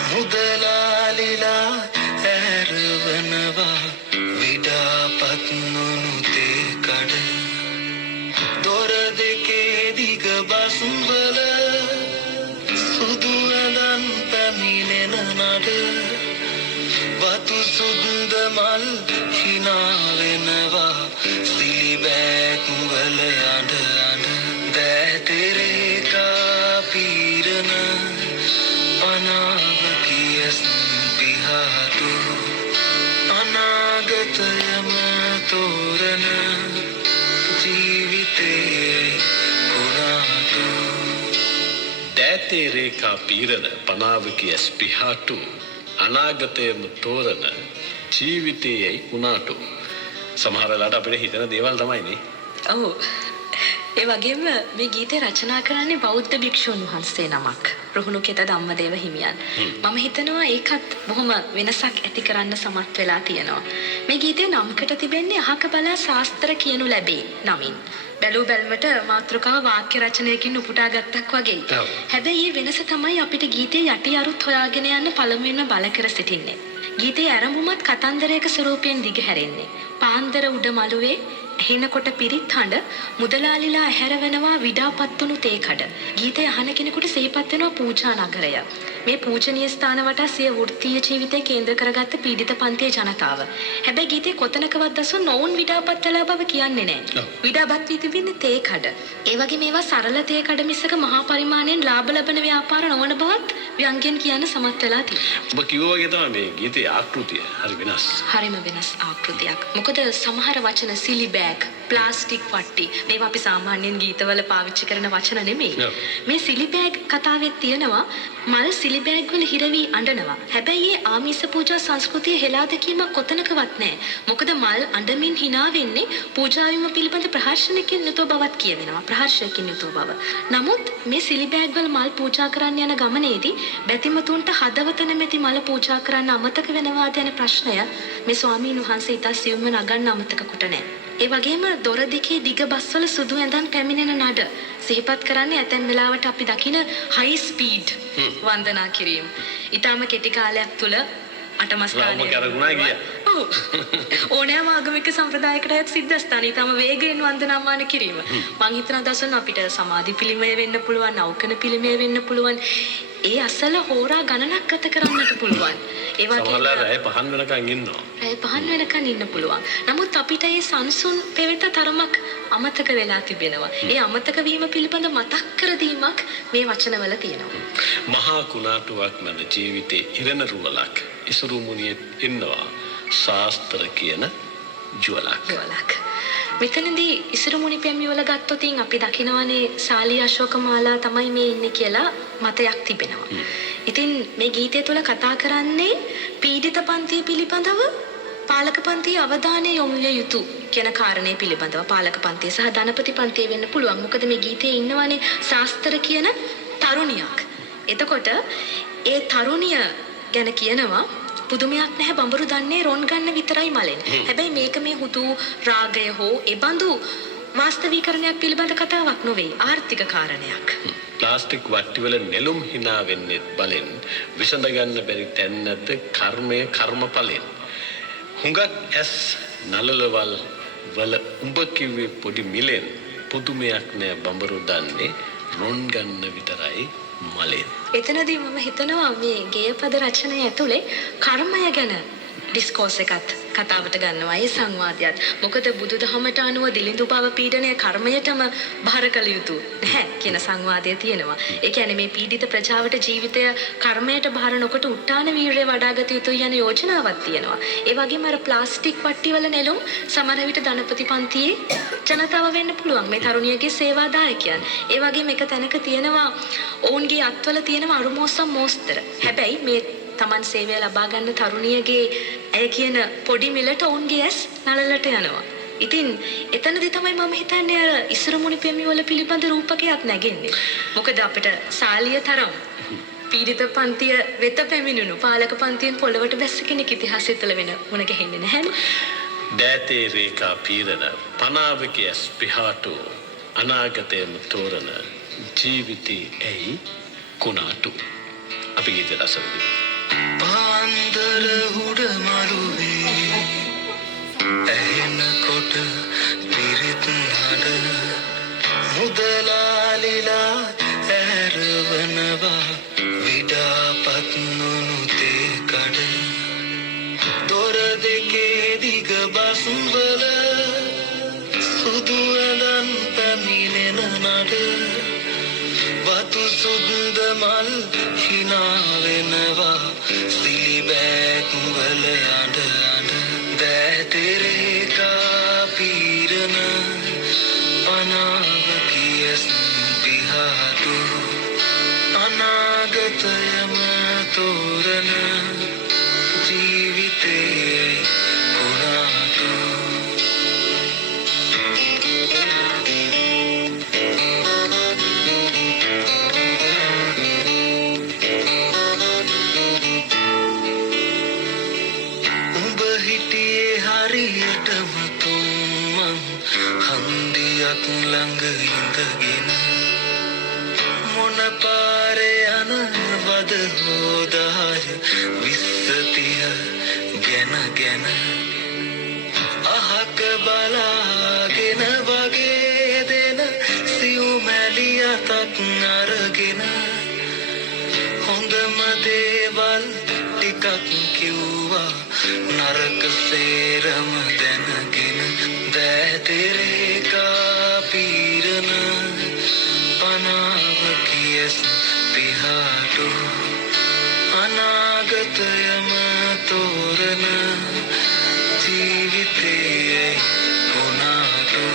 මුදලාලිලා ඇරවනවා විඩාපත් නොනුතේ කඩ දොර දෙකේ දිග බස්වල සුදු ඇඳන් පැමිණෙන නඩ වතු සුන්ද මල් හිනාවෙනවා සිලිබෑක් වල අඬ අඬ දැතරේකා පීරන අනාව කියස් පිහාටු අනාගතයම තෝරන ජීවිතේ පුරාටු දෑතේ රේඛා පීරන පනාවකිය ස්පිහාටු අනාගතයම තෝරන ජීවිතයයි කුණාටු. සමහර වෙලාවට අපිට හිතන දේවල් තමයිනේ. ඔව්. ඒ වගේම මේ ගීතය රචනා කරන්නේ බෞද්ධ භික්ෂුන් වහන්සේ නමක්. රුහුණු කෙත ධම්මදේව හිමියන්. මම හිතනවා ඒකත් බොහොම වෙනසක් ඇති කරන්න සමත් වෙලා තියෙනවා. මේ ගීතේ නම්කට තිබෙන්නේ අහක බලා ශාස්ත්‍ර කියනු ලැබේ නමින්. බැලූ බැල්මට මාතෘකාව වාක්‍ය රචනයකින් උපුටා ගත්තක් වගේ. හැබැයි මේ වෙනස තමයි අපිට ගීතේ යටි අරුත් හොයාගෙන යන්න පළමුවෙන්ම බල කර සිටින්නේ. ගීතේ ආරම්භුමත් කතන්දරයක ස්වරූපයෙන් දිගහැරෙන්නේ. පාන්දර උඩ මළුවේ ඇහෙනකොට පිරිත් හඬ මුදලාලිලා ඇහැරවෙනවා විඩාපත්තුණු තේ කඩ. ගීතය අහන කෙනෙකුට සිහිපත් වෙනවා පූජා නගරය. මේ පූජනීය ස්ථාන වටා සිය වෘත්තීය ජීවිතය කේන්ද්‍ර කරගත්ත පීඩිත පන්තියේ ජනතාව. හැබැයි ගීතේ කොතනකවත් දසුන් නොවුන් විඩාපත් වෙලා බව කියන්නේ නැහැ. විඩාපත් වී තිබෙන්නේ තේ කඩ. ඒ වගේ මේවා සරල තේ කඩ මිසක මහා පරිමාණයෙන් ලාභ ලබන ව්‍යාපාර නොවන බවත් ව්‍යංගයෙන් කියන්න සමත් වෙලා තියෙනවා. ඔබ කිව්වා වගේ තමයි මේ ගීතේ ආකෘතිය හරි වෙනස්. හරිම වෙනස් ආකෘතියක්. මොකද සමහර වචන සිලි බෑග්, ප්ලාස්ටික් පට්ටි මේවා අපි සාමාන්‍යයෙන් ගීතවල පාවිච්චි කරන වචන නෙමෙයි. මේ සිලි බෑග් කතාවේ තියෙනවා මල් සිලි බෑග් වල හිර වී අඬනවා. හැබැයි ඒ ආමිස පූජා සංස්කෘතිය හෙලා දැකීමක් කොතනකවත් නැහැ. මොකද මල් අඬමින් hina වෙන්නේ පූජා වීම පිළිබඳ ප්‍රහර්ෂණකින් යුතුව බවත් කියවෙනවා. ප්‍රහර්ෂණකින් යුතුව බව. නමුත් මේ සිලි බෑග් වල මල් පූජා කරන්න යන ගමනේදී බැතිමතුන්ට හදවත නැමැති මල පූජා කරන්න අමතක වෙනවාද යන ප්‍රශ්නය මේ ස්වාමීන් වහන්සේ ඉතා සියුම්ව නගන්න අමතක කොට නැහැ. ඒ වගේම දොර දෙකේ දිග බස්වල සුදු ඇඳන් පැමිණෙන නඩ සිහිපත් කරන්නේ ඇතැම් වෙලාවට අපි දකින හයි ස්පීඩ් වන්දනා කිරීම. ඊටාම කෙටි කාලයක් තුල අටමස්ථානයේ කරුණා ගියා. ඔව්. ඕනෑම ආගමික සම්ප්‍රදායකට අයත් සිද්ධාස්ථාන ඊටාම වේගයෙන් වන්දනාමාන කිරීම. මං හිතනවා දසුන් අපිට සමාධි පිළිමය වෙන්න පුළුවන්, නෞකන පිළිමය වෙන්න පුළුවන්. ඒ අසල හෝරා ගණනක් ගත කරන්නට පුළුවන්. ඒ වගේ සමහරවල් රැය 5 වෙනකන් ඉන්නවා. රැය 5 වෙනකන් ඉන්න පුළුවන්. නමුත් අපිට මේ සංසුන් පෙවෙත තරමක් අමතක වෙලා තිබෙනවා. ඒ අමතක වීම පිළිබඳ මතක් කර දීමක් මේ වචනවල තියෙනවා. මහා කුණාටුවක් මැද ජීවිතේ ඉරණ රුවලක් ඉසුරු මුනියේ ඉන්නවා ශාස්ත්‍ර කියන ජුවලක්. මෙතනදී ඉසුරු මුනි පැමිවල ගත්තොත් අපි දකිනවනේ සාලී අශෝකමාලා තමයි මේ ඉන්නේ කියලා මතයක් තිබෙනවා. ඉතින් මේ ගීතය තුළ කතා කරන්නේ පීඩිත පන්තිය පිළිබඳව පාලක පන්තියේ අවධානය යොමු විය යුතු කියන කාරණේ පිළිබඳව. පාලක පන්තිය සහ ධනපති පන්තිය වෙන්න පුළුවන්. මොකද මේ ගීතයේ ඉන්නවනේ ශාස්ත්‍ර කියන තරුණියක්. එතකොට ඒ තරුණිය ගැන කියනවා පුදුමයක් නැහැ බඹරු දන්නේ රොන් ගන්න විතරයි මලෙන්. හැබැයි මේක මේ හුදු රාගය හෝ ඒ බඳු වාස්තවීකරණයක් පිළිබඳ කතාවක් නොවේ. ආර්ථික කාරණයක්. ප්ලාස්ටික් වට්ටිවල නෙළුම් hina වෙන්නේ බලෙන් විසඳ ගන්න බැරි තැන් නැද්ද කර්මය කර්මඵලෙන්. හුඟක් ඇස් නලලවල් වල උඹ කිව්වේ පොඩි මිලෙන් පුදුමයක් නෑ බඹරු දන්නේ රොන් ගන්න විතරයි මලෙන්. එතනදී මම හිතනවා මේ ගේයපද රචනය ඇතුලේ කර්මය ගැන ඩිස්කෝස් එකත් කතාවට ගන්නවා ඒ සංවාදයත්. මොකද බුදුදහමට අනුව දිලිඳු බව පීඩනය කර්මයටම බාර කළ යුතු නැහැ කියන සංවාදය තියෙනවා. ඒ කියන්නේ මේ පීඩිත ප්‍රජාවට ජීවිතය කර්මයට බාර නොකොට උත්තාන වීර්යය වඩාගත යුතුයි යන යෝජනාවක් තියෙනවා. ඒ වගේම අර ප්ලාස්ටික් වට්ටිවල නෙළුම් සමහර විට ධනපති පන්තියේ ජනතාව වෙන්න පුළුවන්. මේ තරුණියගේ සේවාදායකයන්. ඒ වගේම එක තැනක තියෙනවා ඔවුන්ගේ අත්වල තියෙනවා අරුමෝසම් මෝස්තර. හැබැයි මේ තමන් සේවය ලබා ගන්න තරුණියගේ ඇය කියන පොඩි මිලට ඔවුන්ගේ ඇස් නළලට යනවා. ඉතින් එතනදී තමයි මම හිතන්නේ අර ඉසුරුමුණි පෙම්මිවල පිළිබඳ රූපකයක් නැගෙන්නේ. මොකද අපිට සාලිය තරම් පීඩිත පන්තිය වෙත පැමිණුණු පාලක පන්තියෙන් පොළවට බැස්ස කෙනෙක් ඉතිහාසය තුළ වෙන මුණ ගැහෙන්නේ නැහැනේ. දෑතේ රේඛා පීරන පනාවකේ ඇස් පිහාටු අනාගතයම තෝරන ජීවිතේ ඇයි කුණාටු. අපි ගීතය රස විඳිමු. පාන්දර උඩ මරුවේ ඇහෙනකොට පිරිත් හඬ මුදලාලිලා ඇරවනවා විඩාපත් නොනුතේ කඩ දොර දෙකේ දිග බස්වල සුදු ඇඳන් පැමිණෙන නඩ වතු සුද්ද මල් හිනාවෙනවා සිලිබෑක් වල අඩ අඩ දෑතරේකා පීරන පනාව කියස් පිහාටු අනාගතයම තෝරන ජීවිතේ කුණාටු හරියටම තුම්මන් හන්දියක් ළඟ ඉඳගෙන මොන පාරේ යනවද හොදාය 20 ගැන අහක බලාගෙන වගේ දෙන සිව්මැලියතක් අරගෙන හොඳම දේවල් ටිකක් කිව්වා නරක සේරම දැනගෙන දෑතරේකා පීරන පනාව කියස් පිහාටු අනාගතයම තෝරන ජීවිතේ කුණාටු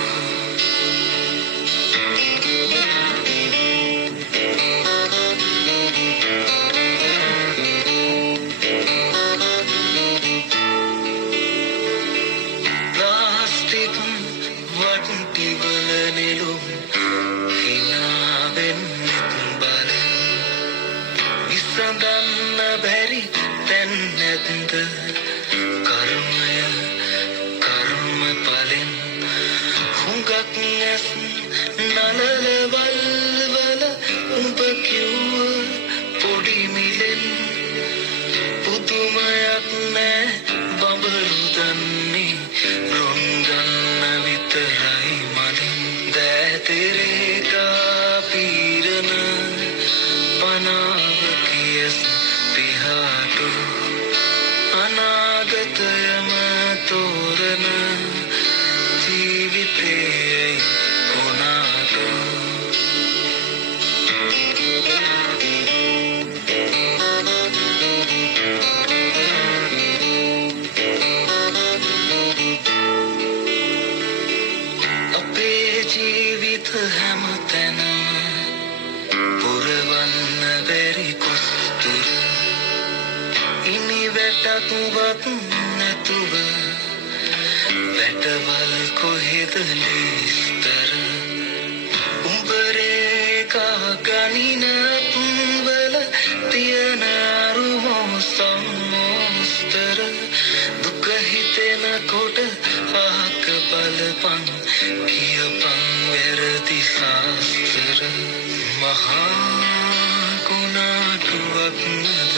වටිවල නෙළුම් හිනාවෙන්නෙත් බලෙන් විසඳන්න බැරි තැන් නැත්ද කර්මය කර්ම පලෙන් හුඟක් ඇස් නලලවල් වල උඹ කිව්ව පොඩි මිලෙන් පුදුමයක් නෑ බඹරු දන්නේ රොන් ගන්න විතරයි මලින් දෑතරේකා පීරන පනාව කියස් පිහාටු අනාගතයම තෝරන ජීවිතේ කුණාටු හැමතැනම පුරවන්න බැරි කොස්තුර ඉනි වැටක්වත් නැතුව වැටවල් කොහෙද ලේස්තර උඹරේකා ගනිනත් වල තියන අරුමෝසම් මෝස්තර දුක හිතෙනකොට අහක බලපන් කියපන් වැරදි ශාස්ත්‍ර මහා කුණාටුවක් නද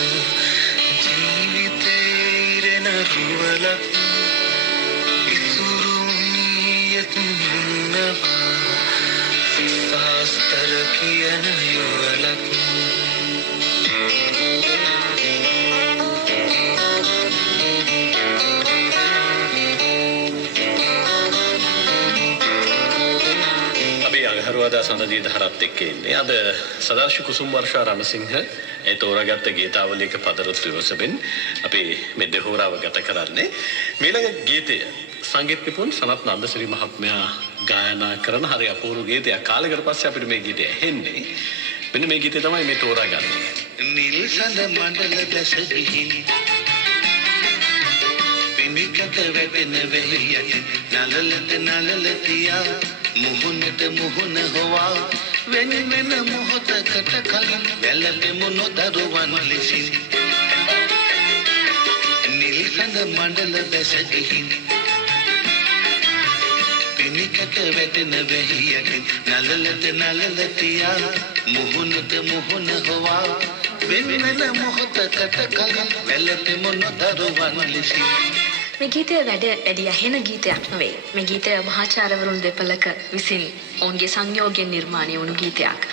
ජීවිතේ ඉරෙන රුවලක් ඉසුරුනියත් ඉන්නවා ශාස්ත්‍ර කියන යුවලක් සදා සඳදී දහරත් එක්ක ඉන්නේ. අද සදාශි කුසුම් වර්ෂා රණසිංහ ඒ තෝරාගත්ත ගීතාවලියක පදරොත් විවසමින් අපි මේ දෙහෝරාව ගත කරන්නේ. ඊළඟ ගීතය සංගීත නිපුන් සනත් නන්දසිරි මහත්මයා ගායනා කරන හරි අපූර්ව ගීතයක්. කාලයකට පස්සේ අපිට මේ ගීතය ඇහෙන්නේ. මෙන්න මේ ගීතය තමයි මේ තෝරාගන්නේ. නිල් සඳ මණ්ඩල දැස ගිහින් පිනිකට වැටෙන වෙහියට නලලට නලලතියා මුහුණට මුහුණ හොවා වෙන වෙන මොහොතකට කලින් වැළපෙමු නොදරුවන් ලෙසින් නිල් සඳ මණ්ඩල දැස ගිහින් පිනිකට වැටෙන වෙහියට නලලට නලලතියා මුහුණට මුහුණ හොවා වෙන වෙන මොහොතකට කලින් වැළපෙමු නොදරුවන් ලෙසින් මේ ගීතය වැඩි ඇහෙන ගීතයක් නෙවෙයි. මේ ගීතය මහාචාර්යවරුන් දෙපළක විසින් ඔවුන්ගේ සංයෝගයෙන් නිර්මාණය වුණු ගීතයක්.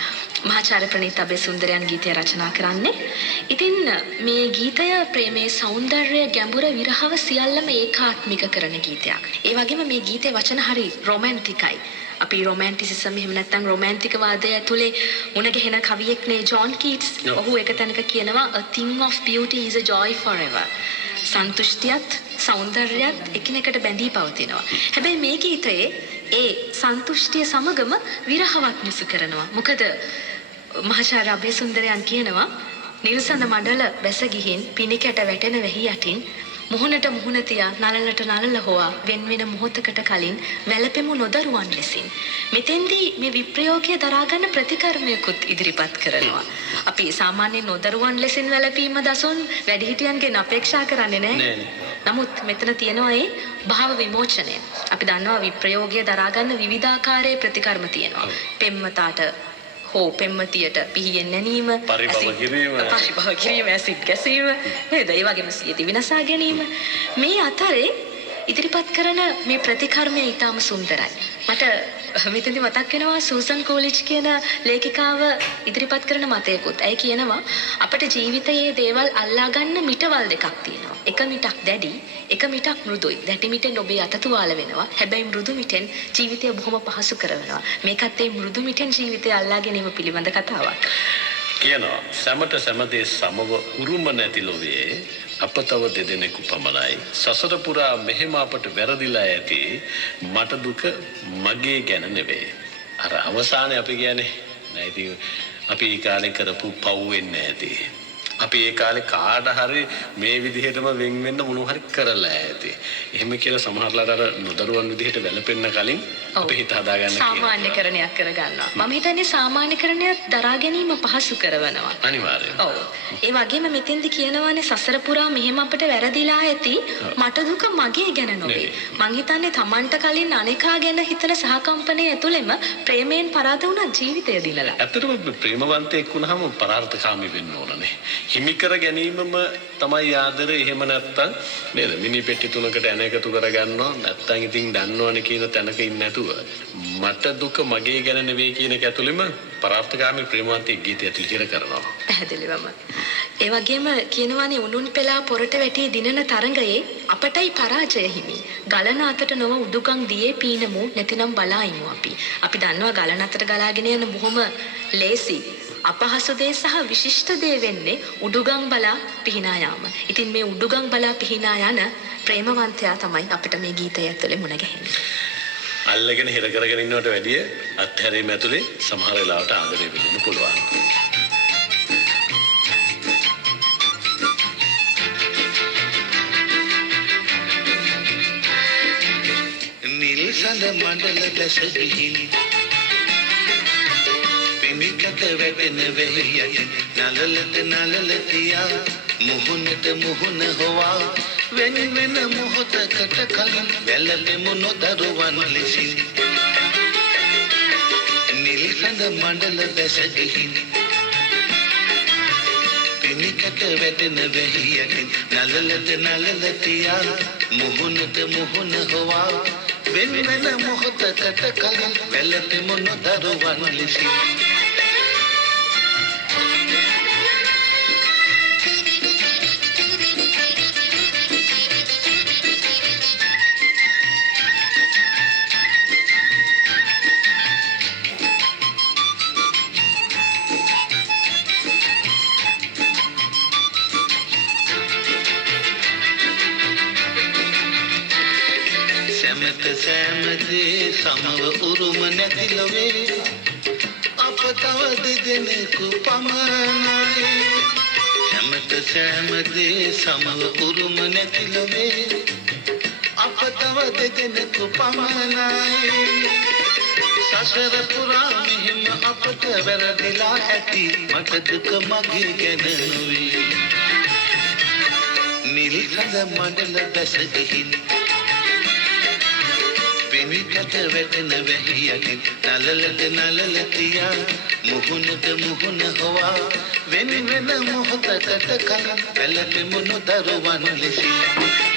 මහාචාර්ය ප්‍රණීත් අබේසුන්දරයන් ගීතය රචනා කරන්නේ. ඉතින් මේ ගීතය ප්‍රේමයේ සෞන්දර්ය ගැඹුර විරහව සියල්ලම ඒකාත්මික කරන ගීතයක්. ඒ වගේම මේ ගීතේ වචන හරි රොමැන්ටිකයි. අපි රොමැන්ටිසිසම් එහෙම නැත්නම් රොමැන්ටික වාදය ඇතුලේ මුණ ගැහෙන කවියෙක් නේ ජෝන් කීට්ස්. ඔහු එක තැනක කියනවා a thing of beauty is a joy forever. සන්තුෂ්ටියත් සෞන්දර්යයත් එකිනෙකට බැඳී පවතිනවා. හැබැයි මේ ගීතයේ ඒ සන්තුෂ්ටිය සමගම විරහවත් මුසු කරනවා. මොකද මහාචාර්ය අබේසුන්දරයන් කියනවා නිල්සඳ මඩල බැස ගිහින් පිනිකට වැටෙන වෙහි යටින් මුහුණට මුහුණ තියා නලලට නලල හොවා වෙන වෙන මොහොතකට කලින් වැළපෙමු නොදරුවන් ලෙසින්. මෙතෙන්දී මේ විප්‍රයෝගය දරා ගන්න ප්‍රතිකර්මයකුත් ඉදිරිපත් කරනවා. අපි සාමාන්‍යයෙන් නොදරුවන් ලෙසින් වැළපීම දසොන් වැඩිහිටියන්ගෙන් අපේක්ෂා කරන්නේ නැහැ. නමුත් මෙතන තියෙනවා ඒ භාව විමෝචනය. අපි දන්නවා විප්‍රයෝගය දරා ගන්න විවිධාකාරයේ ප්‍රතිකර්ම තියෙනවා. පෙම්වතාට හෝ පෙම්වතියට පිහියෙන් නැනීම, පරිභව කිරීම, ඇසිඩ් ගැසීම, නේද? ඒ වගේම සියදි විනාසා ගැනීම. මේ අතරේ ඉදිරිපත් කරන මේ ප්‍රතිකර්මය ඊටාම සුන්දරයි. මට මෙතනදි මතක් වෙනවා සූසන් කෝලිච් කියන ලේඛිකාව ඉදිරිපත් කරන මතයකුත්. ඇයි කියනවා අපේ ජීවිතයේ දේවල් අල්ලා ගන්න මිටවල් දෙකක් තියෙනවා. එක මිටක් දැඩි, එක මිටක් මෘදුයි. දැඩි මිටෙන් ඔබේ අත තුවාල වෙනවා. හැබැයි මෘදු මිටෙන් ජීවිතය බොහොම පහසු කරනවා. මේකත් ඒ මෘදු මිටෙන් ජීවිතය අල්ලා ගැනීම පිළිබඳ කතාවක්. කියනවා සමට සමදේ සමව උරුම නැති ලොවේ අප තව දෙදෙනෙකු පමණයි. සසර පුරා මෙහෙම අපට වැරදිලා ඇති මට දුක මගේ ගැන නෙවෙයි. අර අවසානයේ අපි කියන්නේ නෑ ඉතින් අපි ඒ කාලේ කරපු පව් වෙන්නේ නැති. අපි ඒ කාලේ කාට හරි මේ විදිහටම වෙන් වෙන්න මොනවා හරි කරලා ඇති. එහෙම කියලා සමහරලාට අර නොදරුවන් විදිහට වැළපෙන්න කලින් අපි හිත හදාගන්න කියලා. සාමාන්‍යකරණයක් කරගන්නවා. මම හිතන්නේ සාමාන්‍යකරණයක් දරා ගැනීම පහසු කරනවා. අනිවාර්යයෙන්. ඔව්. ඒ වගේම මෙතෙන්දි කියනවානේ සසර පුරා මෙහෙම අපිට වැරදිලා ඇති මට දුක මගේ ගැන නොවේ. මං හිතන්නේ Tamanට කලින් අනේකා ගැන හිතන සහකම්පනයේ ඇතුළෙම ප්‍රේමයෙන් පරාද වුණා ජීවිතය දිනලා. ඇත්තටම ප්‍රේමවන්තයෙක් වුණාම පරාර්ථකාමී වෙන්න ඕනනේ. හිමි කර ගැනීමම තමයි ආදරේ. එහෙම නැත්තම් නේද? මිනි පෙට්ටි තුනකට එන එකතු කරගන්නවා. නැත්තම් ඉතින් දන්නවනේ කියන තැනක ඉන්නේ නැතුව මට දුක මගේ ගැන නෙවෙයි කියන එක ඇතුළෙම පරාර්ථකාමී ප්‍රේමවන්තයෙක් ගීතය ඇතුළේ කරනවා. පැහැදිලිවම. ඒ වගේම කියනවානේ උණුන් පෙලා පොරට වැටි දිනන තරඟයේ අපටයි පරාජය හිමි. ගලන අතට නොව උඩුකම් දියේ පීනමු නැතිනම් බලායිමු අපි. අපි දන්නවා ගලන අතට ගලාගෙන යන බොහොම ලේසි අපහසු දේ සහ විශිෂ්ට දේ වෙන්නේ උඩුගම් බලා පිහිනා යාම. ඉතින් මේ උඩුගම් බලා පිහිනා යන ප්‍රේමවන්තයා තමයි අපිට මේ ගීතය ඇතුලේ මුණ ගැහෙන්නේ. අල්ලගෙන හිර කරගෙන ඉන්නවට වැඩිය අත්හැරීම ඇතුලේ සමහර වෙලාවට ආදරය වෙන්න පුළුවන්. නිල් සඳ මණ්ඩල දැස ගිහින් පිනිකට වැටෙන වෙහියට නලලට නලලතියා මුහුණට මුහුණ හොවා වෙන වෙන මොහොතකට කලින් වැළපෙමු නොදරුවන් ලෙසින් නිල් සඳ මණ්ඩල දැස ගිහින් පිනිකට වැටෙන වෙහියට නලලට නලලතියා මුහුණට මුහුණ හොවා වෙන වෙන මොහොතකට කලින් වැළපෙමු නොදරුවන් ලෙසින් සැමට සෑමදේ සමව උරුම නැති ලොවේ අප තව දෙදෙනෙකු පමණයි සැමට සෑමදේ සමව උරුම නැති ලොවේ අප තව දෙදෙනෙකු පමණයි සසර පුරා මෙහෙම අපට වැරදිලා ඇති මට දුක මගේ ගැන නොවේ නිල් කඳ මඩල බැස ගිහින් පිනිකට වැටෙන වැහියකින් නලලට තියා මුහුණට මුහුණ හොවා වෙන වෙන මොහොතකට කලින් වැළපෙමුණු දරුවන් ලෙසින්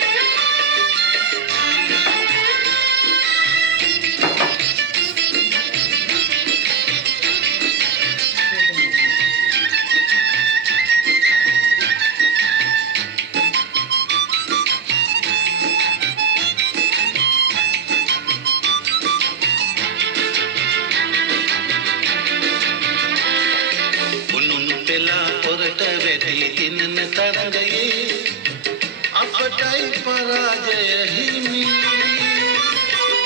අපටයි පරාජය හිමි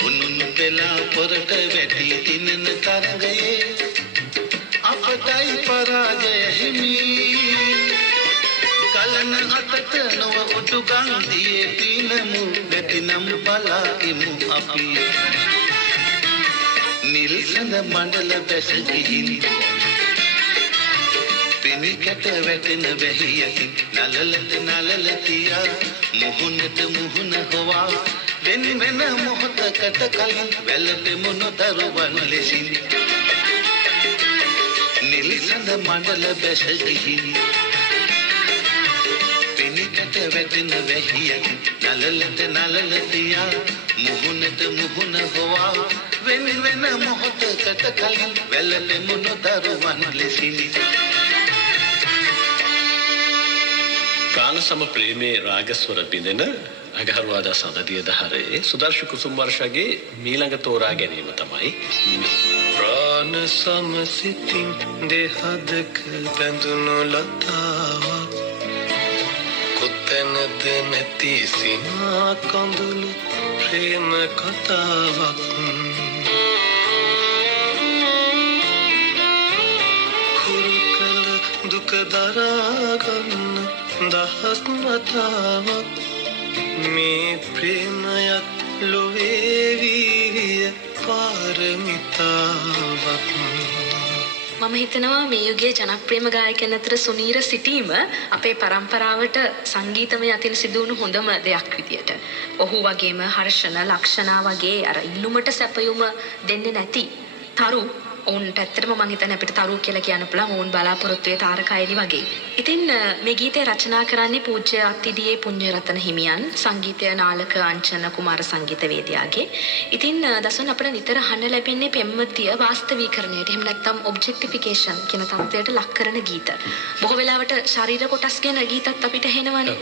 උනුන් පෙලා පොරට වැටි දිනන තරගයේ අපටයි පරාජය හිමි කලන අතට නොව උඩුගම් දියේ පිනමු වැටිනම් බලා ඉමු අපි නිල් සඳ මණ්ඩල බැස ගිහින් පිනිකට වැටෙන වැහියකින් නලලට තියා මුහුණට මුහුණ හොවා වෙන වෙන මොහොතකට කලින් වැළපෙමුණු දරුවන් ලෙසින් නිලිසඳ මණ්ඩල බැස ගිහින් පිනිකට වැටෙන වැහියකින් නලලට තියා මුහුණට මුහුණ හොවා වෙන වෙන මොහොතකට කලින් වැළපෙමුණු දරුවන් ලෙසින් ප්‍රාණ සම ප්‍රේමේ රාගස්වර බිඳෙන අගහරුවාදා සඳදිය දහරේ සුදර්ශ කුසුම් වර්ෂගේ මීළඟ තෝරා ගැනීම තමයි ප්‍රාණ සමසිතින් දෙහදක බැඳුණු ලතාවක් කොතැනද නැති සිනා කඳුළු ප්‍රේම කතාවක් දුක දරාගන්න දහස් මතාවක් මේ ප්‍රේමයත් ලොවේවීය පාරමිතාවක් මම හිතනවා මේ යුගයේ ජනප්‍රියම ගායකයන් අතර සුනීර සිටීම අපේ පරම්පරාවට සංගීතමය අතින් සිදුවුණු හොඳම දෙයක් විදියට. ඔහු වගේම හර්ෂණ ලක්ෂණා වගේ අර ඉල්ලුමට සැපයුම දෙන්නේ නැති තරු ඔවුන්ට ඇත්තටම මම හිතන්නේ අපිට තරු කියලා කියන්න පුළුවන් ඔවුන් බලාපොරොත්තු වේ තාරකයිලි වගේ. ඉතින් මේ ගීතය රචනා කරන්නේ පූජ්‍ය අත්තිඩියේ පුඤ්ඤරතන හිමියන් සංගීතය නාලක අංචන කුමාර සංගීතවේදියාගේ. ඉතින් දසුන් අපිට නිතර අහන්න ලැබෙන්නේ පෙම්වතිය වාස්තවීකරණයට එහෙම නැත්නම් ඔබ්ජෙක්ටිෆිකේෂන් කියන තත්ත්වයට ලක් කරන ගීත. බොහෝ වෙලාවට ශරීර කොටස් ගැන ගීතත් අපිට ඇහෙනවනේ.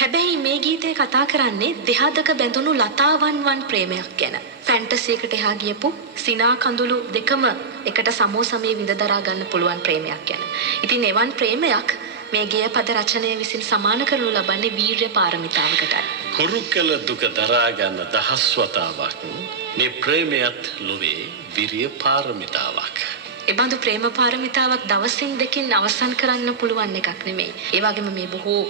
හැබැයි මේ ගීතය කතා කරන්නේ දෙහදක බැඳුණු ලතාවන් වන් ප්‍රේමයක් ගැන. ෆැන්ටසි එකට එහා ගියපු සිනා කඳුළු දෙකම එකට සමෝසමයේ විඳ දරා ගන්න පුළුවන් ප්‍රේමයක් ගැන. ඉතින් එවන් ප්‍රේමයක් මේ ගේය පද රචනය විසින් සමාන කරනු ලබන්නේ වීර්ය පාරමිතාවකටයි. හුරු කළ දුක දරා ගන්න දහස් වතාවක් මේ ප්‍රේමයත් ලොවේ වීර්ය පාරමිතාවක්. ඒ බඳු ප්‍රේම පාරමිතාවක් දවසින් දෙකකින් අවසන් කරන්න පුළුවන් එකක් නෙමෙයි. ඒ වගේම මේ බොහෝ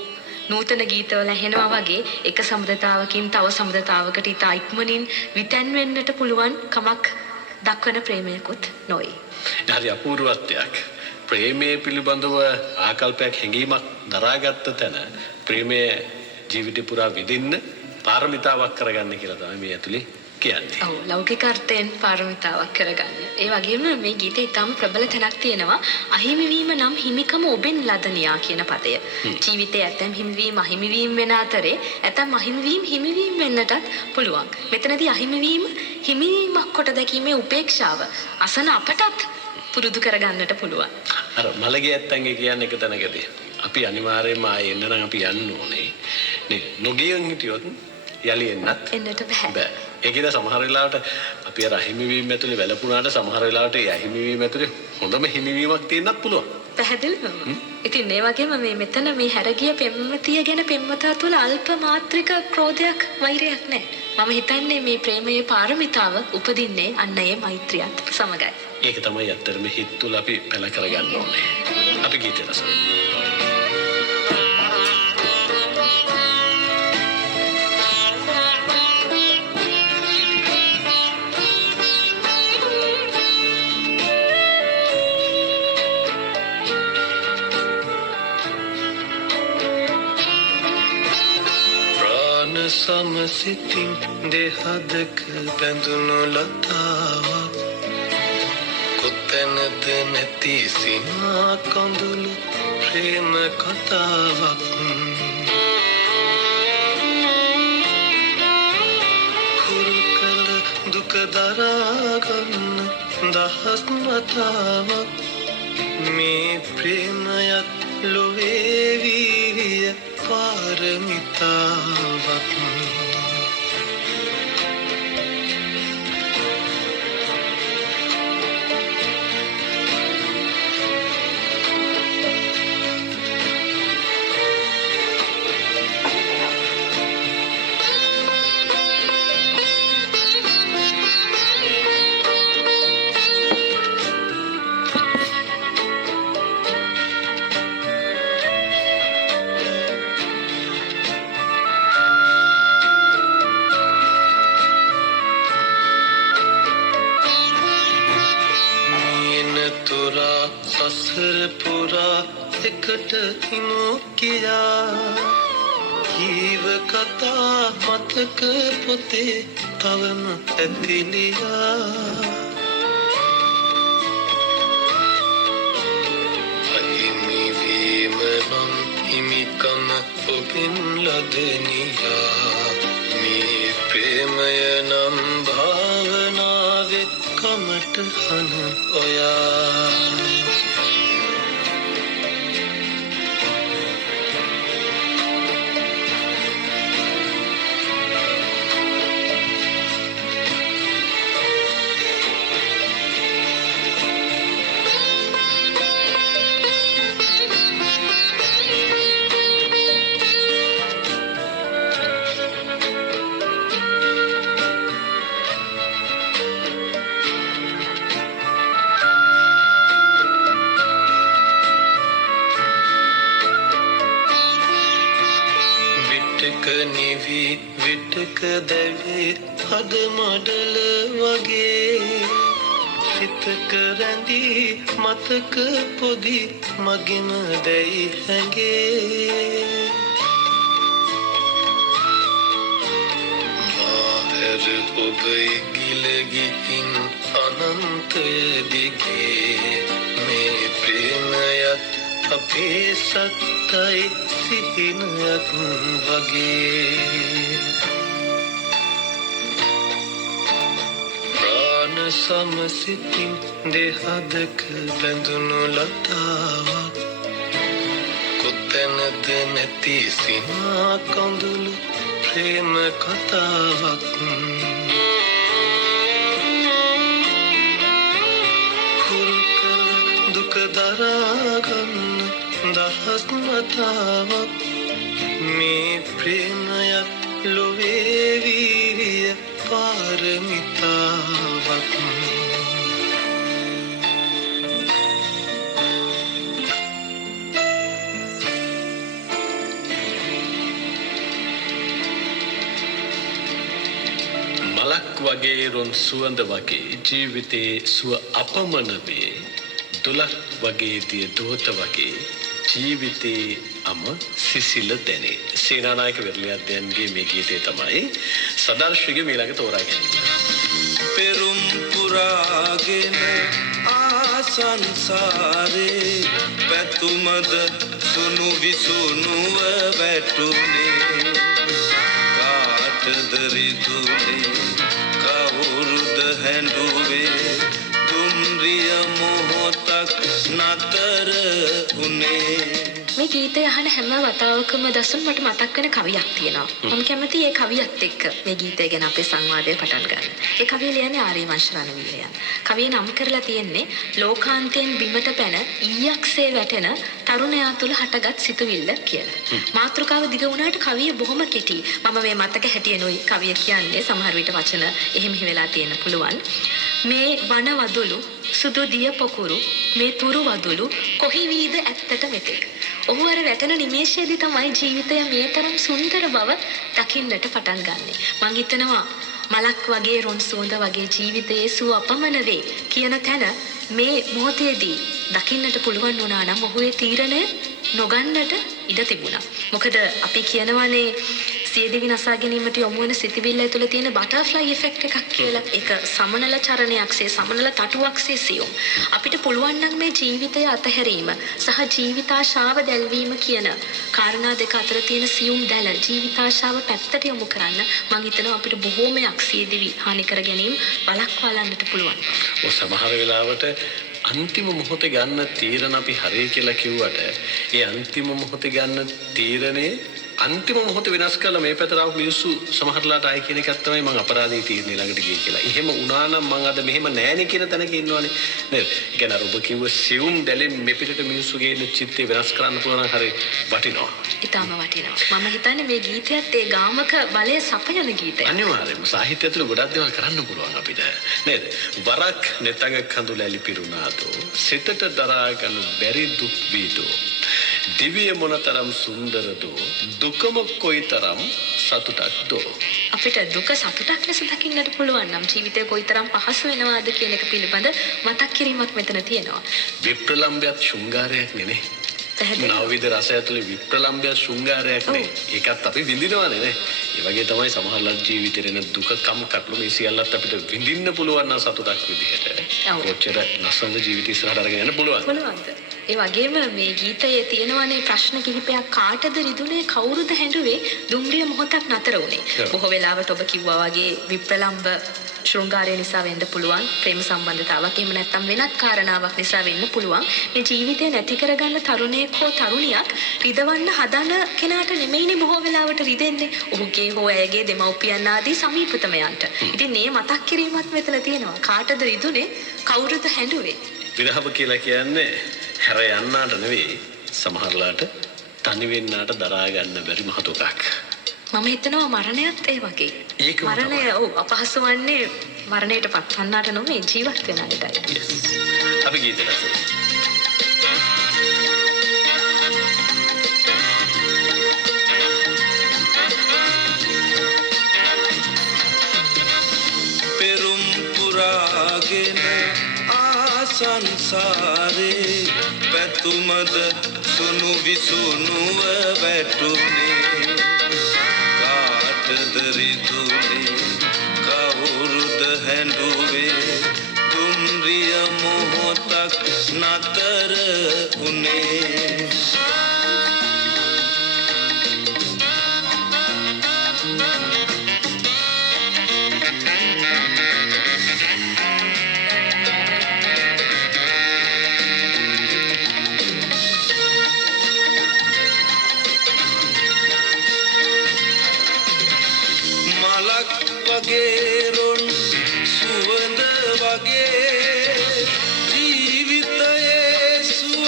නූතන ගීතවල ඇහෙනවා වගේ එක සම්බන්ධතාවකින් තව සම්බන්ධතාවකට ඉතා ඉක්මනින් විතැන් වෙන්නට පුළුවන් කමක් දක්වන ප්‍රේමයකුත් නොවේ. හරි අපූර්වත්වයක්. ප්‍රේමයේ පිළිබඳව ආකල්පයක් හැඟීමක් දරාගත්ත තැන ප්‍රේමයේ ජීවිතේ පුරා විඳින්න පාරමිතාවක් කරගන්න කියලා තමයි මේ ඇතුලේ කියන්නේ. ඔව් ලෞකික අර්ථයෙන් පාරමිතාවක් කරගන්න. ඒ වගේම මේ ගීතේ ඊටම ප්‍රබල තැනක් තියෙනවා අහිමි වීම නම් හිමිකම ඔබෙන් ලදනියා කියන පදය. ජීවිතයේ ඇතැම් හිමිවීම අහිමිවීම වෙන අතරේ ඇතැම් අහිමිවීම හිමිවීම වෙන්නටත් පුළුවන්. මෙතනදී අහිමිවීම හිමිවීමක් කොට දැකීමේ උපේක්ෂාව අසන අපටත් පුරුදු කරගන්නට පුළුවන්. අර මලගේ ඇත්තන්ගේ කියන්නේ එක තැනකදී අපි අනිවාර්යයෙන්ම ආයෙ එන්න නම් අපි යන්න ඕනේ. නේ නොගියන් හිටියොත් යලි එන්නත් බෑ. ඒකද සමහර වෙලාවට අපි අර හිමිවීම ඇතුලේ වැළපුණාට සමහර වෙලාවට ඒ හිමිවීම ඇතුලේ හොඳම හිමිවීමක් තියෙන්නත් පුළුවන්. පැහැදිලිවම. ඉතින් ඒ වගේම මේ මෙතන මේ හැරගිය පෙම්වතිය ගැන පෙම්වතා තුළ අල්ප මාත්‍රික ක්‍රෝධයක් වෛරයක් නැහැ. මම හිතන්නේ මේ ප්‍රේමයේ පාරමිතාව උපදින්නේ අන්න ඒ මෛත්‍රියත් සමගයි. ඒක තමයි ඇත්තටම හිත තුළ අපි පැල කරගන්න ඕනේ. අපි ගීතය රස වෙමු. සමසිතින් දෙහදක බැඳුණු ලතාවක් කොතැනද නැති සිනා කඳුළු ප්‍රේම කතාවක් හුරු කළ දුක දරාගන්න දහස් වතාවක් මේ ප්‍රේමයත් ලොවේ වීරිය පාරමිතාවක් සසර පුරා එකට හිනු කියා කීව කතා මතක පොතේ තවම ඇතිලියා අහිමි වීම නම් හිමිකම ඔබෙන් ලදනියා මේ ප්‍රේමය නම් භාවනාවේ කමටහන ඔයා නිවි විටක දැවේ හද මඩල වගේ සිතක රැඳී මතක පොදි මගින දැයි හැඟේ මාහැර ඔබ ගිලගිහින් අනන්තය දිගේ මේ ප්‍රේමයත් අපේ සත්තයි සිහිනයක් වගේ ප්‍රාණ සමසිතින් දෙහදක බැඳුණු ලතාවක් කොතැනද නැති සිනා කඳුළු ප්‍රේම කතාවක් හුරු කළ දුක දරාගන්න දහස් වතාවක් මේ ප්‍රේමයත් ලොවේ වීරිය පාරමිතාවක් මලක් වගේ රොන් සුවඳ වගේ ජීවිතේ සුව අපමණ වේ දුලක් වගේ දිය දෝත වගේ ජීවිතේ අම සිසිල දැනේ. සේනානායක විරලියද්දයන්ගේ මේ ගීතය තමයි සදර්ශිගේ ඊළඟ තෝරා ගැනීම. පෙරුම් පුරාගෙන ආසංසාරේ පැතුමද සුණු විසුණුව වැටුනේ කාටද රිදුනේ කවුරුද හැඬුවේ දුම්රිය මොහොතක් නතර උනේ මේ ගීතය අහන හැම වතාවකම දසුන් මට මතක් වෙන කවියක් තියෙනවා. මම කැමති ඒ කවියත් එක්ක මේ ගීතය ගැන අපේ සංවාදය පටන් ගන්න. ඒ කවිය ලියන්නේ ආර්යවංශ රණවීරයන්. කවිය නම් කරලා තියෙන්නේ ලෝකාන්තයෙන් බිමට පැන ඊයක්සේ වැටෙන තරුණයා තුල හටගත් සිතුවිල්ල කියලා. මාතෘකාව දිග වුණාට කවිය බොහොම කෙටි. මම මේ මතක හැටියෙනුයි කවිය කියන්නේ. සමහර විට වචන එහෙම වෙලා තියෙන්න පුළුවන්. මේ වන වදුළු සුදු දිය පොකුරු මේ තුරු වදුළු කොහි වීද ඇත්තට මෙතෙක්. ඔහු අර වැටෙන නිමේෂයේදී තමයි ජීවිතය මේ තරම් සුන්දර බව දකින්නට පටන් ගන්නෙ. මං හිතනවා මලක් වගේ රොන් සුවඳ වගේ ජීවිතයේ සුව අපමණ වේ කියන තැන මේ මොහොතේදී දකින්නට පුළුවන් වුණා නම් ඔහු ඒ තීරණය නොගන්නට ඉඩ තිබුණා. මොකද අපි කියනවානේ සියදිවි නසා ගැනීමට යොමු වෙන සිතිවිල්ල ඇතුළේ තියෙන බටර්ෆ්ලයි ඉෆෙක්ට් එකක් කියලා. ඒක සමනල චරණයක්සේ සමනල තටුවක්සේ සියුම්. අපිට පුළුවන් නම් මේ ජීවිතය අතහැරීම සහ ජීවිතාශාව දැල්වීම කියන කාරණා දෙක අතර තියෙන සියුම් දැල ජීවිතාශාව පැත්තට යොමු කරන්න මම හිතනවා අපිට බොහෝමයක් සියදිවි හානි කර ගැනීම වළක්වාලන්නට පුළුවන්. ඔය සමහර වෙලාවට අන්තිම මොහොතේ ගන්න තීරණ අපි හරි කියලා කිව්වට ඒ අන්තිම මොහොතේ ගන්න තීරණේ අන්තිම මොහොත වෙනස් කරලා මේ පැත්තට ආව මිනිස්සු සමහරලාට ආයි කියන එකක් තමයි මම අපරාධී තීරණේ ළඟට ගියේ කියලා. එහෙම වුණා නම් මම අද මෙහෙම නෑනේ කියන තැනක ඉන්නවනේ. නේද? ඒ කියන්නේ අර ඔබ කිව්ව සියුම් දැලෙන් මේ පිටට මිනිස්සුගේ ඉන්න චිත්තේ වෙනස් කරන්න පුළුවන් හරි වටිනවා. ඊටම වටිනවා. මම හිතන්නේ මේ ගීතයත් ඒ ගාමක බලය සපයන ගීතයක්. අනිවාර්යයෙන්ම සාහිත්‍යය තුළ ගොඩක් දේවල් කරන්න පුළුවන් අපිට. නේද? වරක් නෙතඟ කඳුලැලි පිරුණාදෝ සිතට දරා ගන්න බැරි දුක් වීදෝ දිව්‍ය මොනතරම් සුන්දරදෝ දුකම කොයිතරම් සතුටක්දෝ. අපිට දුක සතුටක් ලෙස දකින්නට පුළුවන් නම් ජීවිතය කොයිතරම් පහසු වෙනවාද කියන එක පිළිබඳ මතක් කිරීමක් මෙතන තියෙනවා. විප්‍රලම්භයත් ශෘංගාරයක් නෙනේ. නවවිධ රසය ඇතුලේ විප්‍රලම්භයත් ශෘංගාරයක් නේ. ඒකත් අපි විඳිනවානේ නේ. ඒ වගේ තමයි සමහරවල් ජීවිතේ එන දුක කම් කටළු මේ සියල්ලත් අපිට විඳින්න පුළුවන් නම් සතුටක් විදිහට. කොච්චර නසඳ ජීවිත ඉස්සරහට අරගෙන යන්න පුළුවන්. පුළුවන්ද? ඒ වගේම මේ ගීතයේ තියෙනවනේ ප්‍රශ්න කිහිපයක් කාටද රිදුනේ කවුරුද හැඬුවේ දුම්රිය මොහොතක් නතර වුණේ. බොහෝ වෙලාවට ඔබ කිව්වා වගේ විප්‍රලම්භ ශෘංගාරය නිසා වෙන්න පුළුවන්. ප්‍රේම සම්බන්ධතාවක් එහෙම නැත්නම් වෙනත් කාරණාවක් නිසා වෙන්න පුළුවන්. මේ ජීවිතය නැති කරගන්න තරුණයෙක් හෝ තරුණියක් රිදවන්න හදන කෙනාට නෙමෙයිනේ බොහෝ වෙලාවට රිදෙන්නේ. ඔහුගේ හෝ ඇයගේ දෙමව්පියන් ආදී සමීපතමයන්ට. ඉතින් මේ මතක් කිරීමත් මෙතන තියෙනවා. කාටද රිදුනේ කවුරුද හැඬුවේ? විරහව කියලා කියන්නේ හැර යන්නාට නෙවෙයි සමහරලාට තනි වෙන්නාට දරා ගන්න බැරි මහ දුකක්. මම හිතනවා මරණයත් ඒ වගේ. ඒකම මරණය අපහසු වන්නේ මරණයට පත්වන්නාට නොවේ ජීවත් වෙන අයටයි. අපි ගීතය රසයි. පෙරුම් පුරාගෙන සංසාරේ පැතුමද සුණු විසුණුව වැටුනේ කාටද රිදුනේ කවුරුද හැඬුවේ දුම්රිය මොහොතක් නතර උනේ වගේරුන් සුවඳ වගේ ජීවිතයේ සුව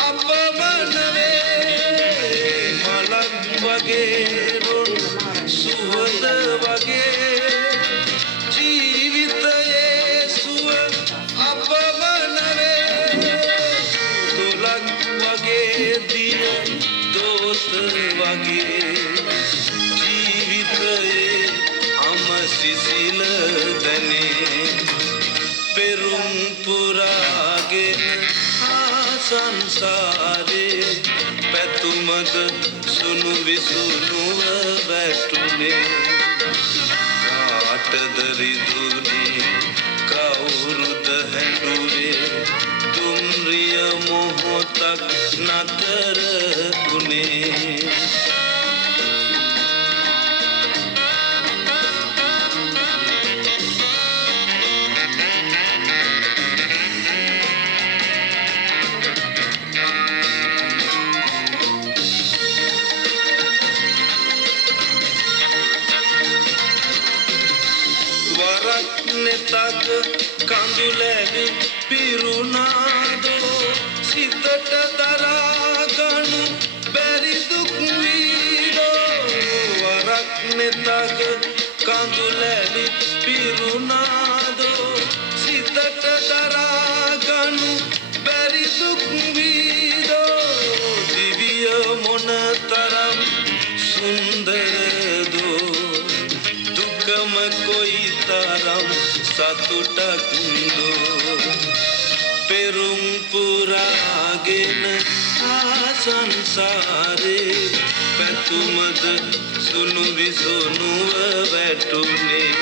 අපමණ වේ මලක් වගේරුන් සුවඳ වගේ ජීවිතයේ සුව අපමණ වේ දුලක් වගේ දිය දෝත වගේ ජීවිතයේ සිසිල දැනේ පෙරුම් පුරාගෙන සංසාරේ පැතුමද සුණු විසුණුව වැටුනේ කාටද රිදුනේ කවුරුද හැඬුවේ දුම්රිය මොහොතක් නතර උනේ කඳුලැලි පිරුණාදෝ සිතට දරාගනු බැරි දුක් වීදෝ වරක් නෙතග කඳුලැලි පිරුණාදෝ සිතට දරාගනු බැරි දුක් වීදෝ දිවිය මොනතරම් සුන්දරදෝ දුකම කොයිතරම් සතුටක්දෝ පෙරුම් පුරාගෙන ආසංසාරේ පැතුමද සුණු විසුණුව වැටුනේ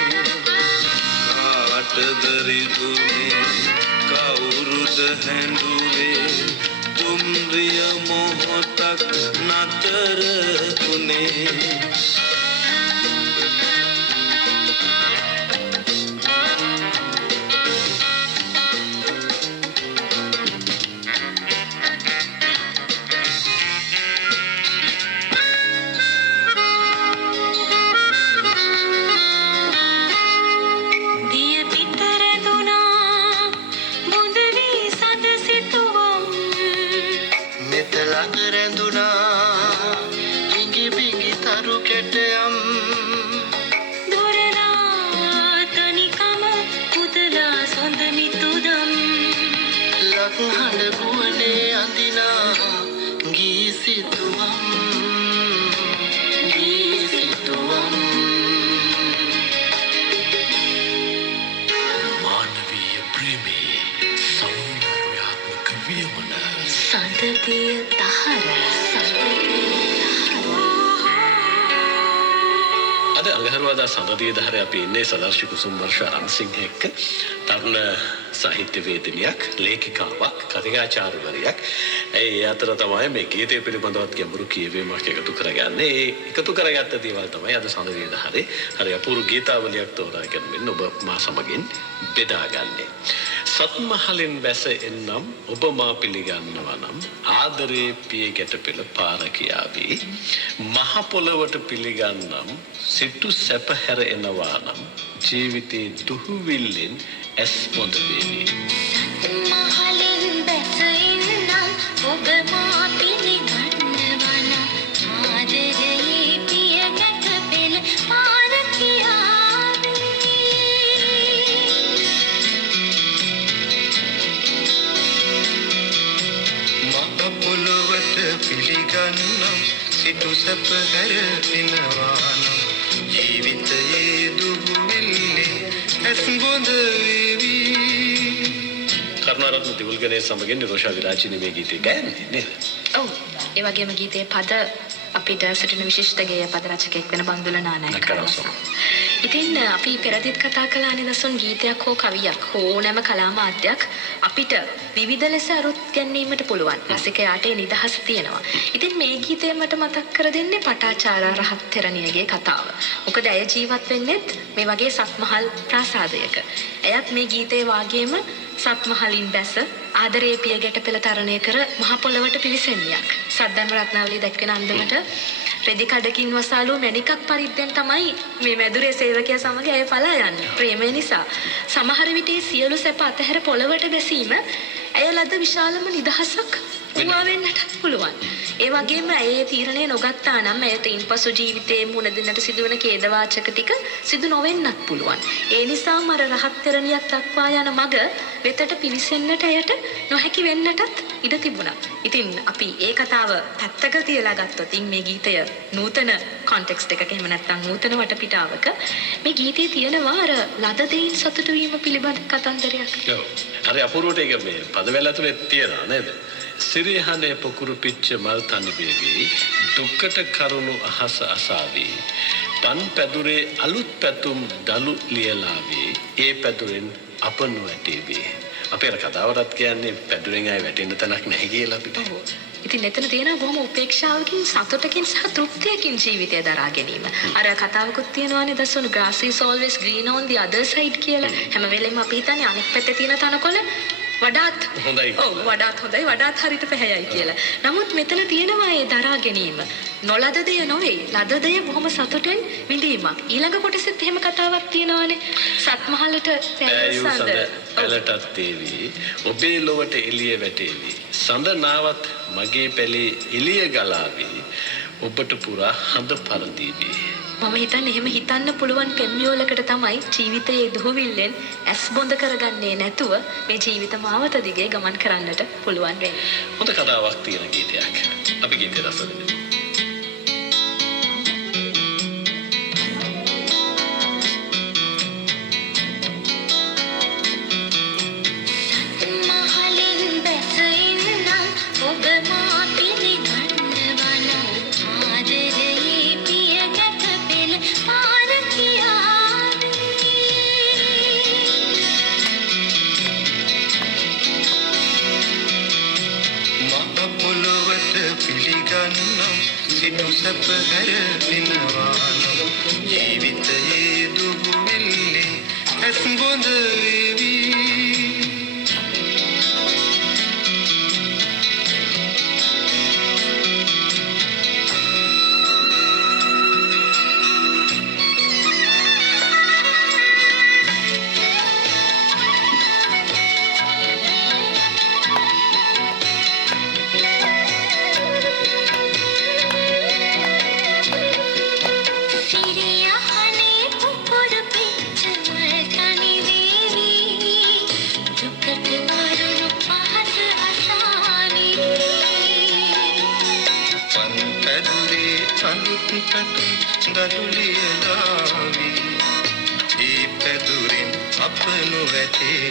කාටද රිදුනේ කවුරුද හැඬුවේ දුම්රිය මොහොතක් නතර වුනේ අද අඟහරුවාදා සඳරිය දහරේ අපි ඉන්නේ සදර්ශි කුසුම් වර්ෂ රන්සිංහ එක්ක තරුණ සාහිත්‍යවේදිනියක් ලේඛිකාවක් කතිකාචාර්යවරියක් ඒ අතර තමයි මේ ගීතය පිළිබඳවත් ගැඹුරු කියවීමක් එකතු කරගන්නේ ඒ එකතු කරගත්ත දේවල් තමයි අද සඳරිය දහරේ හරි අපූර්ව ගීතාවලියක් තෝරාගෙන ඔබ මා සමගින් බෙදාගන්නේ සත්මහලින් බැස එන්නම් ඔබ මා පිළිගන්නවා නම් ආදරේ පිය ගැට පෙළ පාර කියාවි මහ පොළවට පිළිගන්නම් සිටු සැප හැර එනවා නම් ජීවිතේ දුහුවිල්ලෙන් ඇස් පොඳ වේවි සත්මහලින් බැස එන්නම් ඔබ මා පිළිගන්නවා නම් ආදරේ පිය ගැට පෙළ පාර කියාවි පොළොවට පිළිගන්නම් සිටු සැප හැරෙනවානම් ජීවිතයේ දුහුවිල්ලේ ඇස් බොඳ වේවි කරුණාරත්න දිවුල්ගනේ සමගින් නිරෝෂා විරාජිනී මේ ගීතය ගයන්නේ නේද? ඔව් ඒ වගේම ගීතයේ පද අපිට සිටින විශිෂ්ට ගේය පද රචකයෙක් වෙන බන්දුල නානායක. ඉතින් අපි පෙරදිත් කතා කළානේ දසුන් ගීතයක් හෝ කවියක් හෝ ඕනෑම කලා මාධ්‍යයක් අපිට විවිධ ලෙස අරුත් ගැනීමට පුළුවන්. රසිකයාට ඒ නිදහස තියෙනවා. ඉතින් මේ ගීතය මට මතක් කර දෙන්නේ පටාචාරා රහත් තෙරණියගේ කතාව. මොකද ඇය ජීවත් වෙන්නේත් මේ වගේ සත්මහල් ප්‍රාසාදයක. එයත් මේ ගීතේ වාගේම සත්මහලින් බැස ආදරේ පිය ගැට පෙළ තරණය කර මහ පොළවට පිවිසෙන්නියක්. සද්දන් රත්නාවලිය දැක්වෙන අන්දමට රෙදි කඩකින් වසාලු මැණිකක් පරිද්දෙන් තමයි මේ මැදුරේ සේවකයා සමග ඇය පලා යන්නේ. ප්‍රේමය නිසා සමහර විට සියලු සැප අතහැර පොළවට බැසීම ඇය ලද විශාලම නිදහසක් වුණා වෙන්නට පුළුවන්. ඒ වගේම ඇය තීරණය නොගත්තා නම් ඇයට ඉන්පසු ජීවිතයේ මුහුණ දෙන්නට සිදුවන ඛේදවාචක ටික සිදු නොවෙන්නත් පුළුවන්. ඒ නිසාම අර රහත් තෙරණියක් දක්වා යන මග වෙතට පිවිසෙන්නට ඇයට නොහැකි වෙන්නටත් ඉඩ තිබුණා. ඉතින් අපි ඒ කතාව පැත්තක තියලා ගත්තොත් මේ ගීතය නූතන කොන්ටෙක්ස්ට් එකක එහෙම නැත්නම් නූතන වටපිටාවක මේ ගීතයේ තියෙනවා අර ලද දෙයින් සතුටු වීම පිළිබඳ කතන්දරයක්. ඔව්. හරි අපූර්වට ඒක මේ පදවැල ඇතුලේ තියෙනවා නේද? සිරිහනේ පොකුරු පිච්ච මල් තනි බේවි දුක්කට කරුණු අහස අසාවි පන් පැදුරේ අලුත් පැතුම් දලු ලියලාවේ ඒ පැදුරෙන් අප නොඇටේවේ අපේ කතාවටත් කියන්නේ පැදුරෙන් ආය වැටෙන්න තැනක් නැහැ කියලා අපිට. ඉතින් එතන තියෙනවා බොහොම උපේක්ෂාවකින් සතුටකින් සහ තෘප්තියකින් ජීවිතය දරා ගැනීම. අර කතාවකුත් තියෙනවානේ දසුන් grass is always green on the other side කියලා. හැම වෙලෙම අපි හිතන්නේ අනෙක් පැත්තේ තියෙන තනකොළ වඩාත් හොඳයි. ඔව් වඩාත් හොඳයි වඩාත් හරියට පැහැයයි කියලා. නමුත් මෙතන තියෙනවා ඒ දරා ගැනීම. නොලද දෙය නොවේ. ලද දෙය බොහොම සතුටෙන් විඳීමක්. ඊළඟ කොටසෙත් එහෙම කතාවක් තියෙනවානේ. සත්මහලට පෑයූ සඳ. සඳ පැලටත් තේවි ඔබේ ලොවට එළිය වැටේවි සඳ නාවත් මගේ පැලේ එළිය ගලාවි ඔබට පුරා හඳ පරදීවි. මම හිතන්නේ එහෙම හිතන්න පුළුවන් පෙම්වියෝලකට තමයි ජීවිතයේ දුහවිල්ලෙන් ඇස් බොඳ කරගන්නේ නැතුව මේ ජීවිත මාවත දිගේ ගමන් කරන්නට පුළුවන් වෙන්නේ. හොඳ කතාවක් තියෙන ගීතයක්. අපි ගීතය රස විඳිමු. සිටු සැප හැරෙනවානම් ජීවිතයේ දුබුවිල්ලේ ඇස් බොඳ වේවි. දරුලියලාවි ඒ පැදුරෙන් අප නොවැටේ.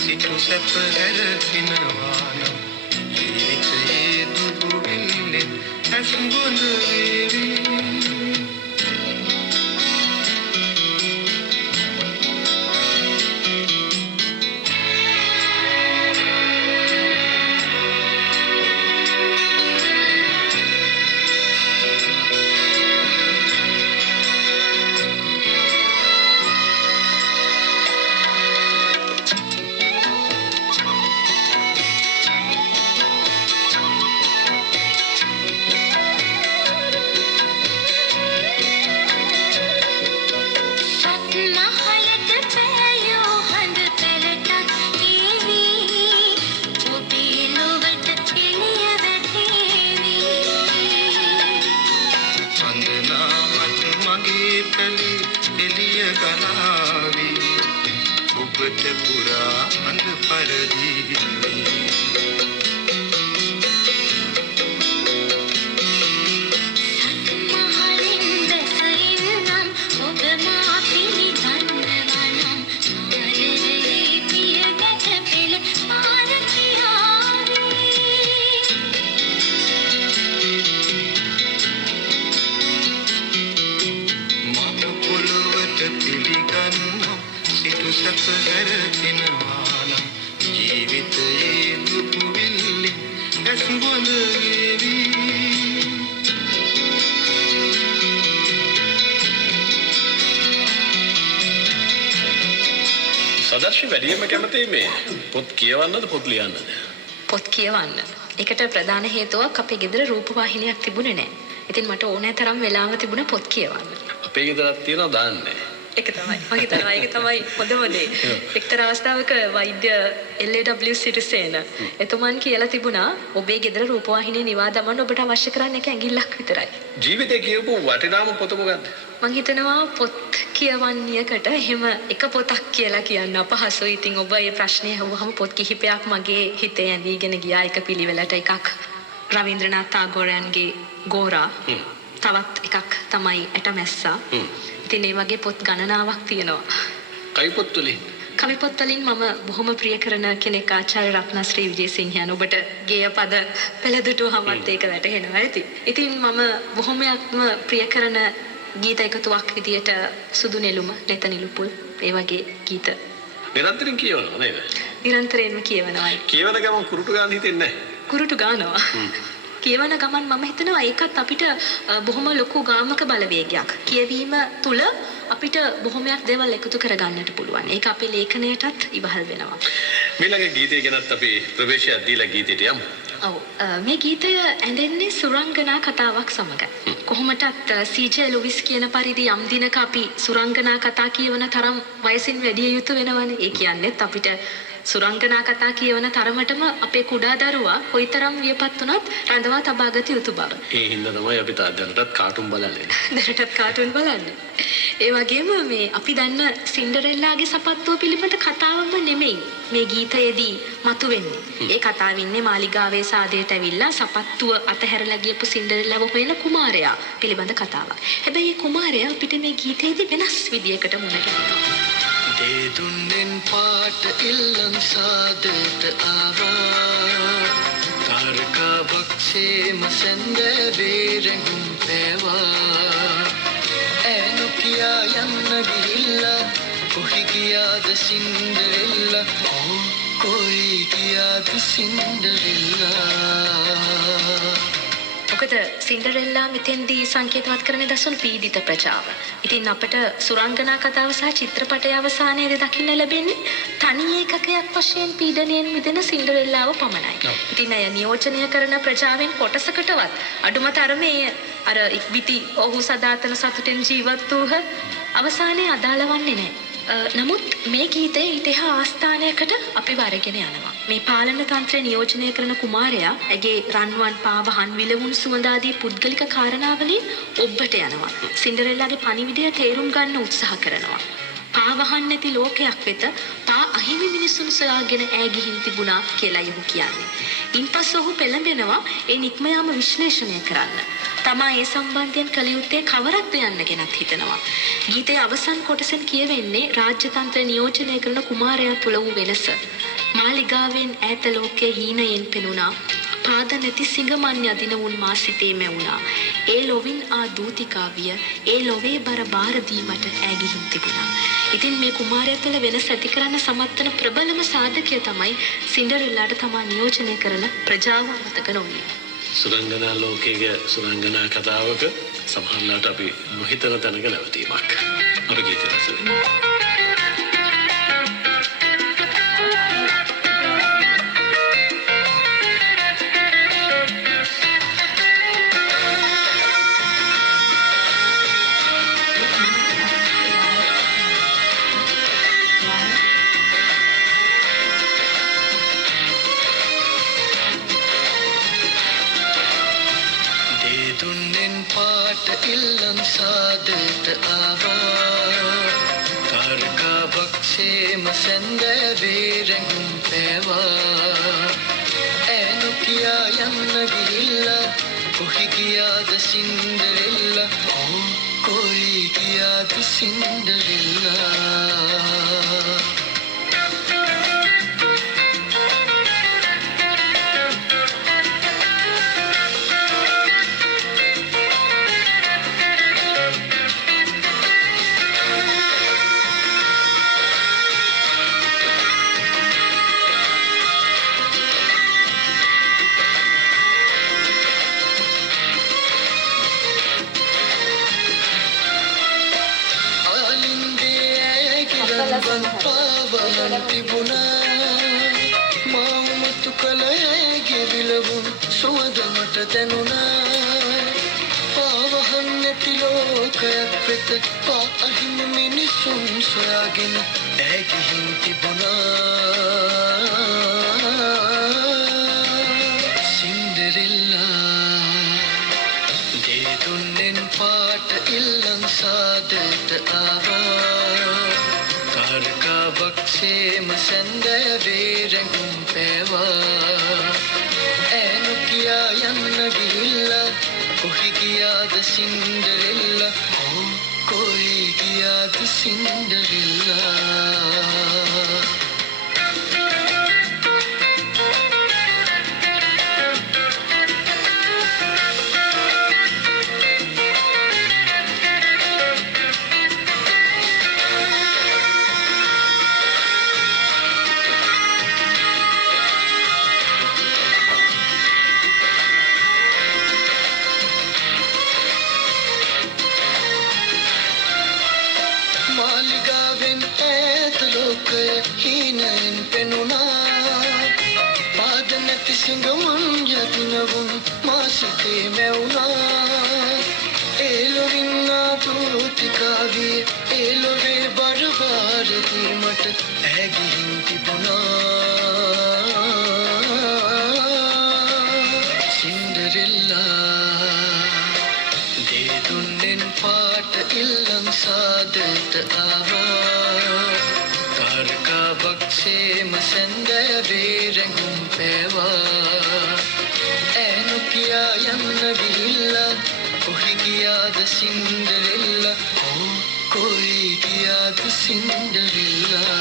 සිටු සැප හැරෙනවානම් ජීවිතයේ දුබුවිල්ලේ ඇස් බොඳ වේවි. ඔබට පුරා හඳ පරදීවි. සිටු සැප හැරෙනවානම් ජීවිතයේ දුබුවිල්ලේ ඇස් බොඳ වේවි. සදර්ශි වැඩියෙන්ම කැමති මේ පොත් කියවන්නද පොත් ලියන්නද? පොත් කියවන්න. ඒකට ප්‍රධාන හේතුවක් අපේ ගෙදර රූපවාහිනියක් තිබුණේ නැහැ. ඉතින් මට ඕනෑ තරම් වෙලාව තිබුණා පොත් කියවන්න. අපේ ගෙදරක් තියෙනවා දාන්නේ. ඒක තමයි. මම හිතනවා ඒක තමයි හොඳම දේ. එක්තරා අවස්ථාවක වෛද්‍ය LAW සිරිසේන එතුමන් කියලා තිබුණා ඔබේ ගෙදර රූපවාහිනිය නිවා දමන්න ඔබට අවශ්‍ය කරන්නේ ඇඟිල්ලක් විතරයි. ජීවිතේ කියවපු වටිනාම පොත මොකද්ද? මම හිතනවා පොත් කියවන්නියකට එහෙම එක පොතක් කියලා කියන්න අපහසුයි. ඉතින් ඔබ මේ ප්‍රශ්නේ අහුවහම පොත් කිහිපයක් මගේ හිතේ ඇඳීගෙන ගියා. එක පිළිවෙලට එකක් රවීන්ද්‍රනාත් tagore ගෝරා. තවත් එකක් තමයි ඇටමැස්සා. ඉතින් මේ වගේ පොත් ගණනාවක් තියෙනවා. කයි පොත් වලින්? කවි පොත්වලින් මම බොහොම ප්‍රිය කරන කෙනෙක් ආචාර්ය රත්නශ්‍රී විජේසිංහයන්. ඔබට ගේය පද පෙළදුටුවමත් ඒක වැටහෙනවා ඇති. ඉතින් මම බොහොමයක්ම ප්‍රිය කරන ගීත එකතුවක් විදියට සුදු නෙළුම, නෙත නිලුපුල් ඒ වගේ ගීත නිරන්තරයෙන් කියවනවා නේද? නිරන්තරයෙන්ම කියවනවා. කියවන ගමන් කුරුටු ගන්න හිතෙන්නේ නැහැ. කුරුටු ගානවා. කියවන ගමන් මම හිතනවා ඒකත් අපිට බොහොම ලොකු ගාමක බලවේගයක්. කියවීම තුළ අපිට බොහොමයක් දේවල් එකතු කරගන්නට පුළුවන්. ඒක අපේ ලේඛනයටත් ඉවහල් වෙනවා. ඊළඟ ගීතය ගැනත් අපි ප්‍රවේශයක් දීලා ගීතයට යමු. ඔව් මේ ගීතය ඇඳෙන්නේ සුරංගනා කතාවක් සමග. කොහොමටත් සීජේ ලුවිස් කියන පරිදි යම් දිනක අපි සුරංගනා කතා කියවන තරම් වයසින් වැඩි යුතු වෙනවනේ. ඒ කියන්නේත් අපිට සුරංගනා කතා කියවන තරමටම අපේ කුඩා දරුවා කොයිතරම් වියපත් වුණත් රඳවා තබා ගත යුතු බව. ඒ හින්දා තමයි අපි දැනටත් කාටුන් බලන්නේ. දැනටත් කාටුන් බලන්නේ. ඒ වගේම මේ අපි දන්න සින්ඩරෙල්ලාගේ සපත්තුව පිළිබඳ කතාවම නෙමෙයි මේ ගීතයේදී මතුවෙන්නේ. ඒ කතාව ඉන්නේ මාලිගාවේ සාදයට ඇවිල්ලා සපත්තුව අතහැරලා ගියපු සින්ඩරෙල්ලාව හොයන කුමාරයා පිළිබඳ කතාවක්. හැබැයි මේ කුමාරයා අපිට මේ ගීතයේදී වෙනස් විදියකට මුණ ගැහෙනවා. දේදුන්නෙන් පාට ඉල්ලම් සාදයට ආවා තාරකා බක්ෂේම සැන්දෑවේ රැඟුම් පෑවා ඈනු කියා යන්න ගිහිල්ලා කොහි ගියාද සින්ඩරෙල්ලා කොයි ගියාද සින්ඩරෙල්ලා. මොකද සින්ඩරෙල්ලා මෙතෙන්දී සංකේතවත් කරන දසුන් පීඩිත ප්‍රජාව. ඉතින් අපට සුරංගනා කතාව සහ චිත්‍රපටයේ අවසානයේදී දකින්න ලැබෙන්නේ තනි ඒකකයක් වශයෙන් පීඩනයෙන් මිදෙන සින්ඩරෙල්ලාව පමණයි. ඉතින් අය නියෝජනය කරන ප්‍රජාවෙන් කොටසකටවත් අඩුම තරමේ අර ඉක්බිති ඔහු සදාතන සතුටෙන් ජීවත් වූහ අවසානයේ අදාළ වන්නේ නැහැ. නමුත් මේ ගීතය ඊට එහා ආස්ථානයකට අපි වරගෙන යනවා. මේ පාලන තන්ත්‍රය නියෝජනය කරන කුමාරයා ඇගේ රන්වන් පාවහන් විලවුන් සුවඳාදී පුද්ගලික කාරණාවලින් ඔබ්බට යනවා. සින්ඩරෙල්ලාගේ පණිවිඩය තේරුම් ගන්න උත්සාහ කරනවා. පාවහන් නැති ලෝකයක් වෙත පා අහිමි මිනිසුන් සොයාගෙන ඈ ගිහින් තිබුණා කියලා යහු කියන්නේ. ඉන්පසු ඔහු පෙළඹෙනවා ඒ නික්ම යාම විශ්ලේෂණය කරන්න. තමා ඒ සම්බන්ධයෙන් කළ යුත්තේ කවරක්ද යන්න ගැනත් හිතනවා. ගීතයේ අවසන් කොටසෙන් කියවෙන්නේ රාජ්‍ය තන්ත්‍ර නියෝජනය කරන කුමාරයා තුළ වූ වෙනස. මාලිගාවෙන් ඈත ලෝකයේ හීනයෙන් පෙනුණා. පාද නැති සිඟමන් යදින උන් මා සිතේ මැවුණා. ඒ ලොවින් ආ දූතිකාවිය ඒ ලොවේ බර බාර දීමට ඈ ගිහින් තිබුණා. ඉතින් මේ කුමාරයා තුළ වෙනස ඇති කරන්න සමත් වන ප්‍රබලම සාධකය තමයි සින්ඩරෙල්ලාට තමා නියෝජනය කරන ප්‍රජාව අමතක නොවීම. සුරංගනා ලෝකයේ සුරංගනා කතාවක සමහරවිට අපි නොහිතන තැනක නැවතීමක්. අපි ගීත රස වෙනවා. ඉල්ලම් සාදයට ආවා තාරකා බක්ෂේම සැන්දෑවේ රැඟුම් පෑවා ඈනු කියා යන්න ගිහිල්ලා කොහි ගියාද සින්ඩරෙල්ලා කොයි ගියාද සින්ඩරෙල්ලා. පාවහන් තිබුණා මාමතු කලයගේ විලවුන් සුවඳ මට දැනුණා පාවහන් නැති ලෝකයක් වෙත පා අහිමි මිනිසුන් සොයාගෙන ඈ ගිහින් තිබුණා සින්ඩරෙල්ලා දේදුන්නෙන් පාට ඉල්ලම් සාදයට ආවා තාරකා බක්ෂේම සැන්දෑවේ රැඟුම් පෑවා ඈනු කියා යන්න ගිහිල්ලා කොහි ගියාද සින්ඩරෙල්ලා कोई याद सिंडरेला මාලිගාවෙන් ඈත ලෝකය හීනයෙන් පෙනුණා පාද නැති සිඟමන් යදිනවුන් මා සිතේ මැවුණා ඒලොවින් ආතුතිකාවේ ඒලොවේ බරබාරදී මට ඇගිහින් තිබුණා සින්ඩරෙල්ලා දේදුන්නෙන් පාට ඉල්ලම් සාදට ආවා කාරකාවක් සේම සැන්දෑවේ රැඟුම් පෑවා ඇනු කියා යන්න ගිහිල්ලා කොහි ගියාද සින්ඩරෙල්ලා කොයි ගියාද සින්ඩරෙල්ලා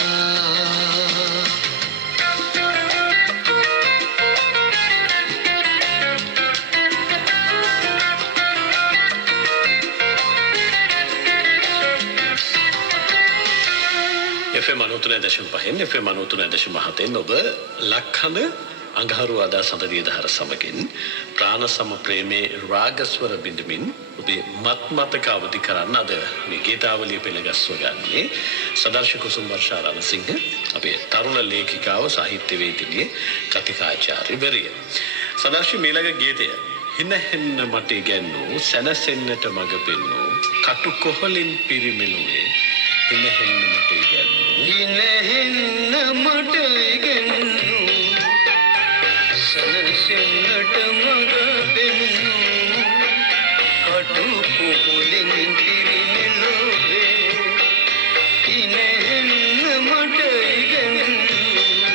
FM 93.5 FM 93.7 ඔබ ලක්හඳ අඟහරු අදා සඳරිය දහර සමගින් ප්‍රාණ සම ප්‍රේමේ රාගස්වර බිඳමින් ඔබේ මත්මතක අවදි කරන්න අද මේ ගීතාවලිය පෙළගස්ව ගන්නේ සදර්ශ කුසුම් වර්ෂා රණසිංහ අපේ තරුණ ලේඛිකාව සාහිත්‍යවේදිනිය කතිකාචාර්යවරිය සදර්ශ මීළඟ ගීතය හිනහෙන්න මට ඉගැන්නූ සැනසෙන්නට මඟ පෙන්නූ කටු කොහලින් පිරිමෙනුවේ හිනහෙන්න මට ඉගැන්නූ හිනහෙන්න මට ඉගැන්නූ සැනසෙන්නට මඟ පෙන්නූ කටු කොහලින් පිරිමෙනුවේ හිනහෙන්න මට ඉගැන්නූ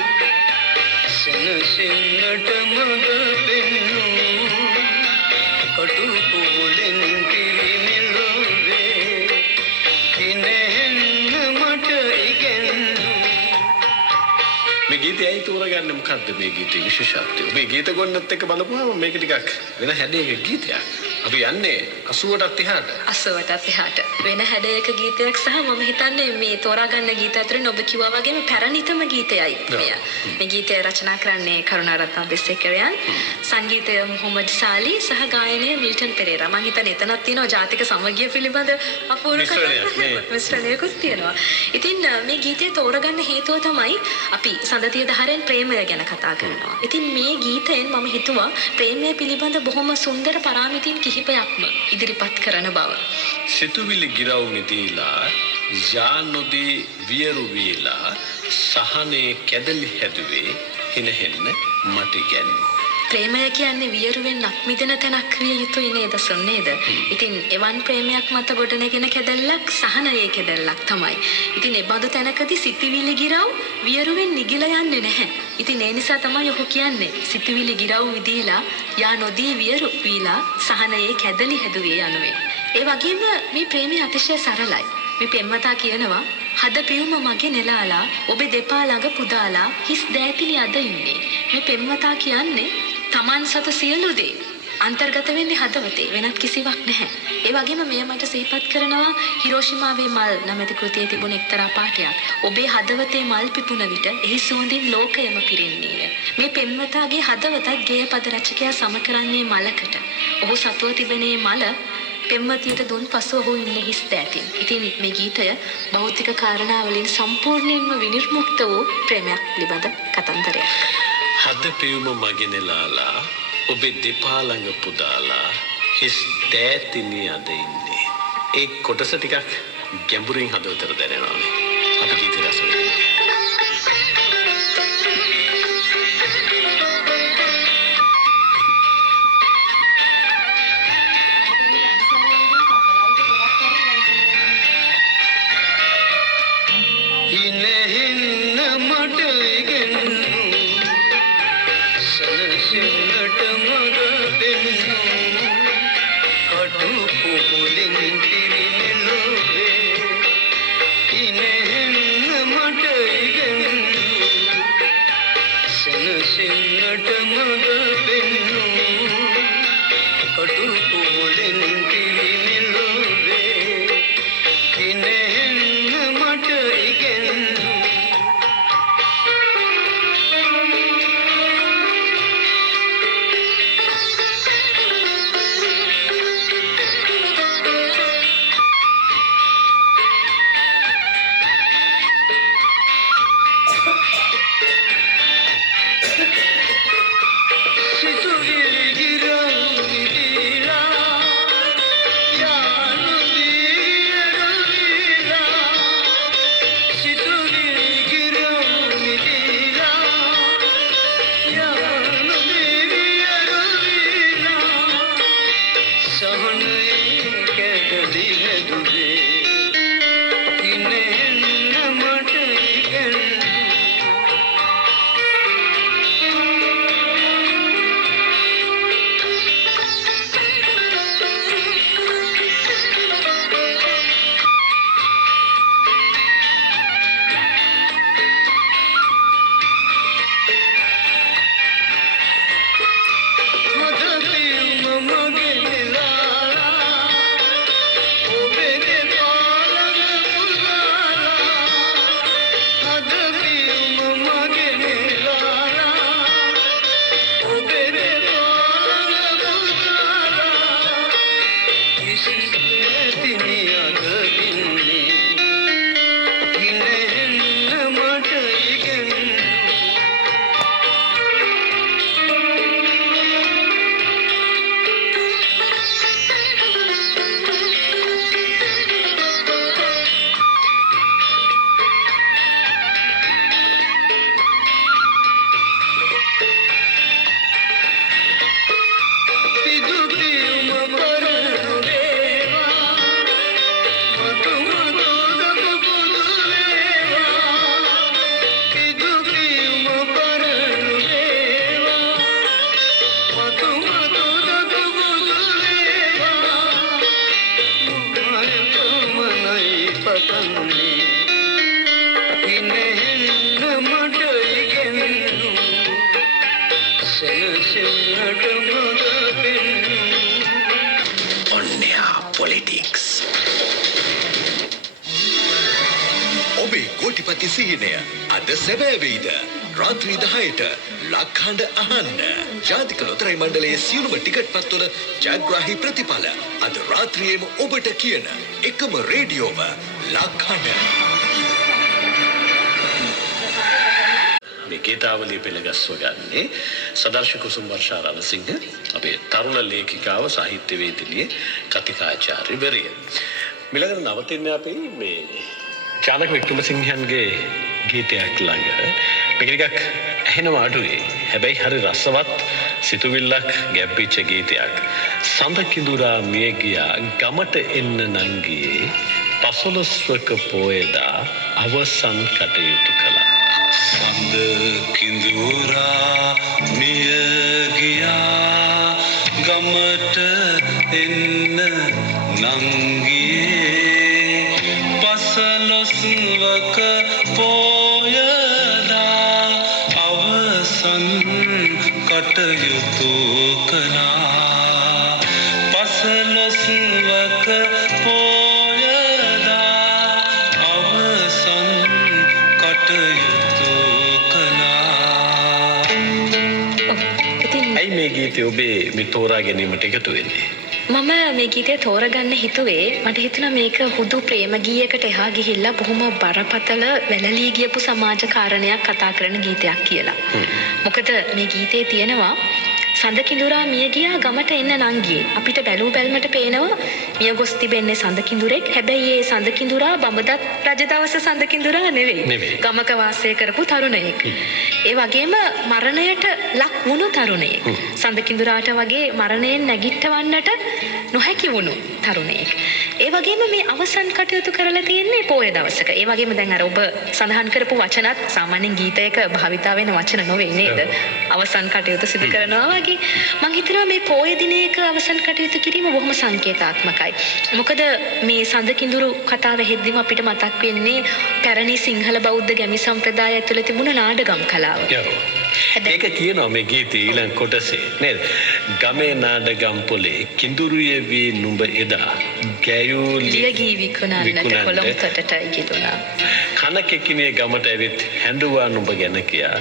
සැනසෙන්නට මඟ පෙන්නූ කටු කොහලින් පිරිමෙනුවේ හිනහෙන්න මට ඉගැන්නූ මේ ගීතයයි තෝරගන්න මොකද්ද මේ ගීතේ විශේෂත්වය? මේ ගීත ගොන්නත් එක්ක බලපුවම මේක ටිකක් වෙන හැඩයක ගීතයක්. අපි යන්නේ 80ටත් එහාට. 80ටත් එහාට. වෙන හැඩයක ගීතයක් සහ මම හිතන්නේ මේ තෝරාගන්න ගීත අතරින් ඔබ කිව්වා වගේම පැරණිතම ගීතයයි මෙය. මේ ගීතය රචනා කරන්නේ කරුණාරත්න බෙස්සේකරයන්, සංගීතය මොහොමඩ් සාලි සහ ගායනය මිල්ටන් පෙරේරා. මම හිතන්නේ එතනක් තියෙනවා ජාතික සමගිය පිළිබඳ අපූර්ව මිශ්‍රණයකුත් තියෙනවා. ඉතින් මේ ගීතය තෝරගන්න හේතුව තමයි අපි සඳතිය දහරෙන් ප්‍රේමය ගැන කතා කරනවා. ඉතින් මේ ගීතයෙන් මම හිතුවා ප්‍රේමය පිළිබඳ බොහොම සුන්දර පරාමිතින් කිහිපයක්ම ඉදිරිපත් කරන බව. සිතුවිලි ගිරව් මිදීලා යානොදී වියරු වීලා සහනේ කැදලි හැදුවේ හිනහෙන්න මට ඉගැන්නූ. ප්‍රේමය කියන්නේ වියරුවෙන් අත්මිදෙන තැනක් විය යුතුයි නේද සොන්නේද? ඉතින් එවන් ප්‍රේමයක් මත ගොඩනගෙන කැදල්ලක් සහනයේ කැදල්ලක් තමයි. ඉතින් ඒ බඳු තැනකදී සිතුවිලි ගිරව් වියරුවෙන් නිගිලා යන්නේ නැහැ. ඉතින් ඒ නිසා තමයි ඔහු කියන්නේ සිතුවිලි ගිරව් විදීලා යා නොදී වියරු වීලා සහනයේ කැදලි හැදුවේ යනුවෙන්. ඒ වගේම මේ ප්‍රේමය අතිශය සරලයි. මේ පෙම්වතා කියනවා හද පියුම මගේ නෙලාලා ඔබේ දෙපා ළඟ පුදාලා හිස් දෑතිනි අද ඉන්නේ. මේ පෙම්වතා කියන්නේ තමන් සතු සියලු දේ අන්තර්ගත වෙන්නේ හදවතේ වෙනත් කිසිවක් නැහැ. ඒ වගේම මෙය මට සිහිපත් කරනවා හිරෝෂිමාවේ මල් නැමැති කෘතියේ තිබුණ එක්තරා පාඨයක්. ඔබේ හදවතේ මල් පිපුණ විට එහි සුවඳින් ලෝකයම පිරෙන්නේය. මේ පෙම්වතාගේ හදවතත් ගේයපද රචකයා සම කරන්නේ මලකට. ඔහු සතුව තිබෙනේ මල පෙම්වතියට දුන් පසු ඔහු ඉන්නේ හිස් දෑතින්. ඉතින් මේ ගීතය භෞතික කාරණා වලින් සම්පූර්ණයෙන්ම විනිර්මුක්ත වූ ප්‍රේමයක් පිළිබඳ කතන්දරයක්. හද පියුම මගේ නෙලාලා ඔබේ දෙපා ළඟ පුදාලා හිස් දෑතිනි අද ඉන්නේ. ඒ කොටස ටිකක් ගැඹුරින් හදවතට දැනෙනවා නේ. අපි ගීත රස විඳින්න. හිනහෙන්න මට ඉගැන්නූ සැනසෙන්නට මඟ පෙන්නූ කටු කොහොලින් පිරිමෙනුවේ නැතිනි අද ඉන්නේ ඉන්න මට ඉගෙනුණු පොලිටික්ස් ඔබේ කෝටිපති සිහිනය අද සැබෑවෙයිද රාත්‍රී 10ට ලක්හඬ අහන්න ජාතික ලොතරැයි මණ්ඩලයේ සියලුම ටිකට් පත්වල ජයග්‍රාහී ප්‍රතිඵල අද රාත්‍රියේම ඔබට කියන එකම රේඩියෝව ලක්හඬ මේ ගීතාවලිය පෙළගස්ව ගන්නේ සදර්ශි කුසුම් වර්ෂා රණසිංහ අපේ තරුණ ලේඛිකාව සාහිත්‍යවේදිනිය කතිකාචාර්යවරිය. මිලකට නවතින්නේ අපි මේ චානක වික්‍රමසිංහයන්ගේ ගීතයක් ළඟ මේක ටිකක් ඇහෙනවා අඩුයි. හැබැයි හරි රසවත් සිතුවිල්ලක් ගැබ්විච්ච ගීතයක්. සඳ කිඳුරා මිය ගියා ගමට එන්න නංගියේ පසළොස්වක පෝයදා අවසන් කටයුතු කළා. සඳ කිඳුරා මිය ගියා ගමට එන්න නංගියේ පසළොස්වක පෝයදා අවසන් කටයුතු කළා. පසළොස්වක පෝයදා අවසන් කටයුතු ඇයි මේ ගීතය ඔබේ මේ තෝරා ගැනීමට එකතු වෙන්නේ? මම මේ ගීතය තෝරගන්න හිතුවේ මට හිතුණා මේක හුදු ප්‍රේම ගීයකට එහා ගිහිල්ලා බොහොම බරපතල වැළලී ගියපු සමාජ කාරණයක් කතා කරන ගීතයක් කියලා. මොකද මේ ගීතේ තියෙනවා සඳ කිඳුරා මිය ගියා ගමට එන්න නංගියේ. අපිට බැලූ බැල්මට පේනවා මිය ගොස් තිබෙන්නේ සඳ කිඳුරෙක්. හැබැයි ඒ සඳ කිඳුරා බඹදත් රජදවස සඳ කිඳුරා නෙවෙයි. ගමක වාසය කරපු තරුණයෙක්. ඒ වගේම මරණයට ලක් වුණු තරුණයෙක්. සඳ කිඳුරාට වගේ මරණයෙන් නැගිටවන්නට නොහැකි වුණු තරුණයෙක්. ඒ වගේම මේ අවසන් කටයුතු කරලා තියෙන්නේ පොය දවසක. ඒ වගේම දැන් අර ඔබ සඳහන් කරපු වචනත් සාමාන්‍යයෙන් ගීතයක භාවිතා වෙන වචන නොවේ නේද? අවසන් කටයුතු සිදු කරනවා වගේ. මම හිතනවා මේ පොය දිනයක අවසන් කටයුතු කිරීම බොහොම සංකේතාත්මකයි. මොකද මේ සඳ කිඳුරු කතාව හෙද්දිම අපිට මතක් වෙන්නේ පැරණි සිංහල බෞද්ධ ගැමි සම්ප්‍රදාය ඇතුළේ තිබුණු නාඩගම් කලාව. ඒක කියනවා මේ ගීතේ ඊළඟ කොටසේ නේද? ගමේ නාඩගම් පොලේ කිඳුරුය වී නුඹ එදා ගැයූ ලියගී විකුණන්නට කොළඹ තොටට ගිලුණා. කන කෙකිනේ ගමට ඇවිත් හැඬුවා නුඹ ගැන කියා.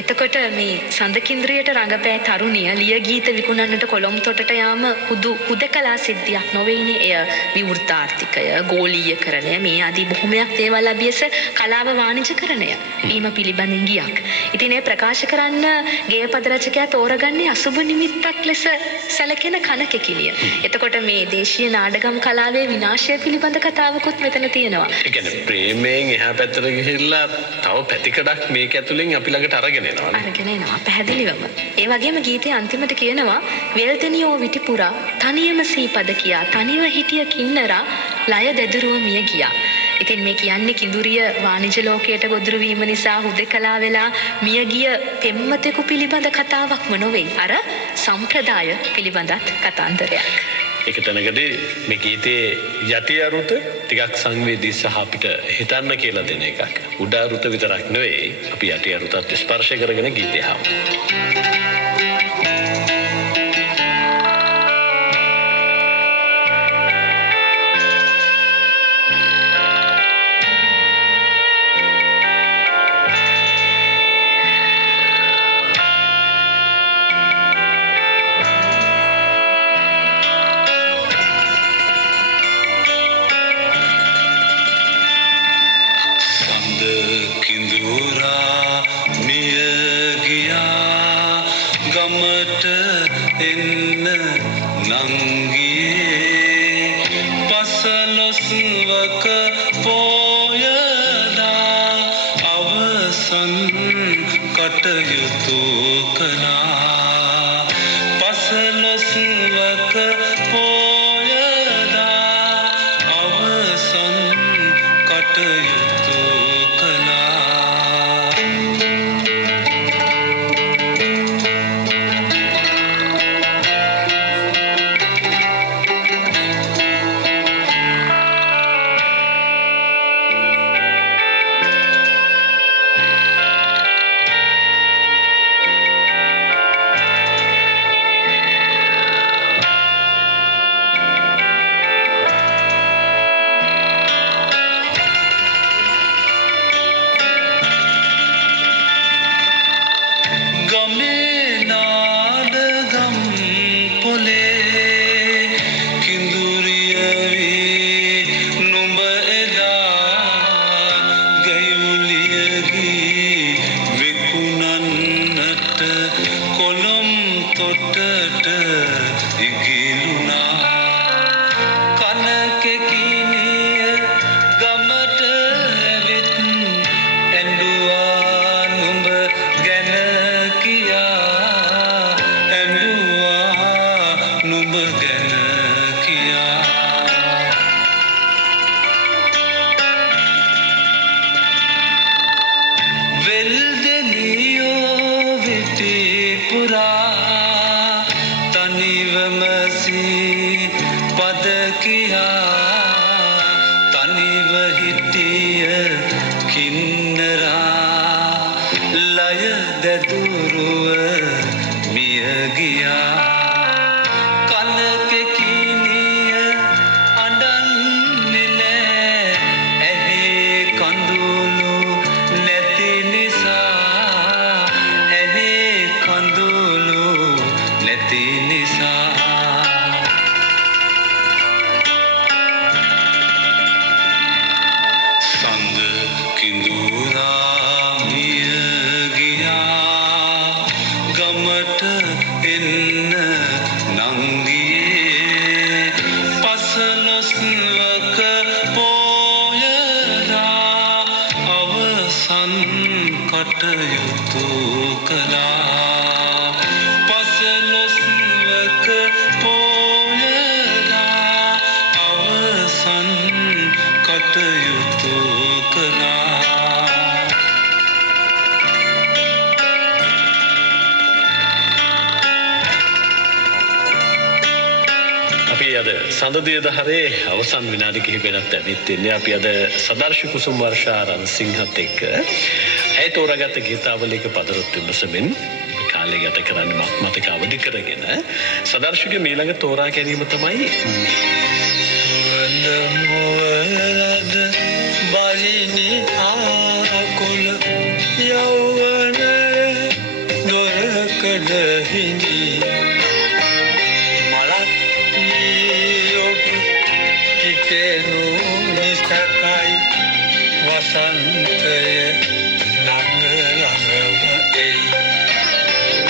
එතකොට මේ සඳ කිඳුරියට රඟපෑ තරුණිය ලිය ගීත විකුණන්නට කොළඹ තොටට යාම හුදකලා සිද්ධියක් නොවේනේ. එය විවෘතාර්ථිකය, ගෝලීයකරණය මේ ආදී බොහොමයක් දේවල් අභියස කලාව වාණිජකරණය වීම පිළිබඳින් ගියක්. ඉතින් ඒ ප්‍රකාශ කරන්න ගේයපද රචකයා තෝරගන්නේ අසුබ නිමිත්තක් ලෙස සැලකෙන කන කෙකිනිය. එතකොට මේ දේශීය නාඩගම් කලාවේ විනාශය පිළිබඳ කතාවකුත් මෙතන තියෙනවා. ඒ කියන්නේ ප්‍රේමයෙන් එහා පැත්තට ගිහිල්ලා තව පැතිකඩක් මේක ඇතුලෙන් අපි ළඟට අරගෙන එනවා. අරගෙන එනවා පැහැදිලිවම. ඒ වගේම ගීතයේ අන්තිමට කියනවා වෙල්දෙනියෝ විටිපුරා තනියම සීපද කියා තනිව හිටිය කින්නරා ලය දෙදුරුව මිය ගියා. ඉතින් මේ කියන්නේ කිඳුරිය වාණිජ ලෝකයට ගොදුරු වීම නිසා හුදකලා වෙලා මිය ගිය පෙම්වතෙකු පිළිබඳ කතාවක්ම නොවේ. අර සම්ප්‍රදාය පිළිබඳත් කතාන්තරයක්. ඒක තැනකදී මේ ගීතයේ යටි අරුත ටිකක් සංවේදී සහ අපිට හිතන්න කියලා දෙන එකක්. උඩ අරුත විතරක් නෙවෙයි අපි යටි අරුතත් ස්පර්ශ කරගෙන ගීතය අහමු. එන්න නංගියේ පසළොස්වක පෝයදා අවසන් කටයුතු කළා පසළොස්වක පෝයදා අවසන් කටයුතු කළා සඳදිය දහරේ අවසන් විනාඩි කිහිපයකට ඇවිත් ඉන්නේ. අපි අද සදර්ශි කුසුම් වර්ෂා රන්සිංහත් එක්ක ඇය තෝරාගත් ගීතාවලියක පදරොත් විමසමින් කාලය ගත කරන්න මතක අවදි කරගෙන සදර්ශිගේ ඊළඟ තෝරා ගැනීම තමයි සුවඳ මුවරද බලිනි ආකුල යෞවන දොරකඩ හිඳි වසන්තය ළඟ ළඟම එයි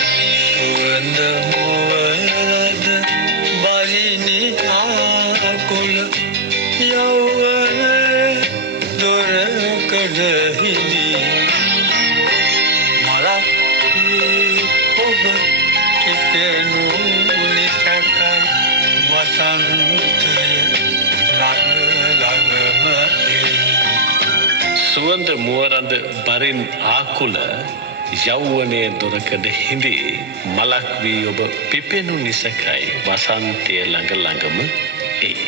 සුවඳ මුවරද බලිනි ආකුල යෞවන දොරකඩ හිඳි මලක් ඔබ කිපෙනු නිසකයි වසන්තය ළඟ ළඟම එයි සුවඳ මුවරද බරින් ආකුල යෞවනයේ දොරකඩ හිඳි මලක් වී ඔබ පිපෙනු නිසකයි වසන්තය ළඟ ළඟම එයි.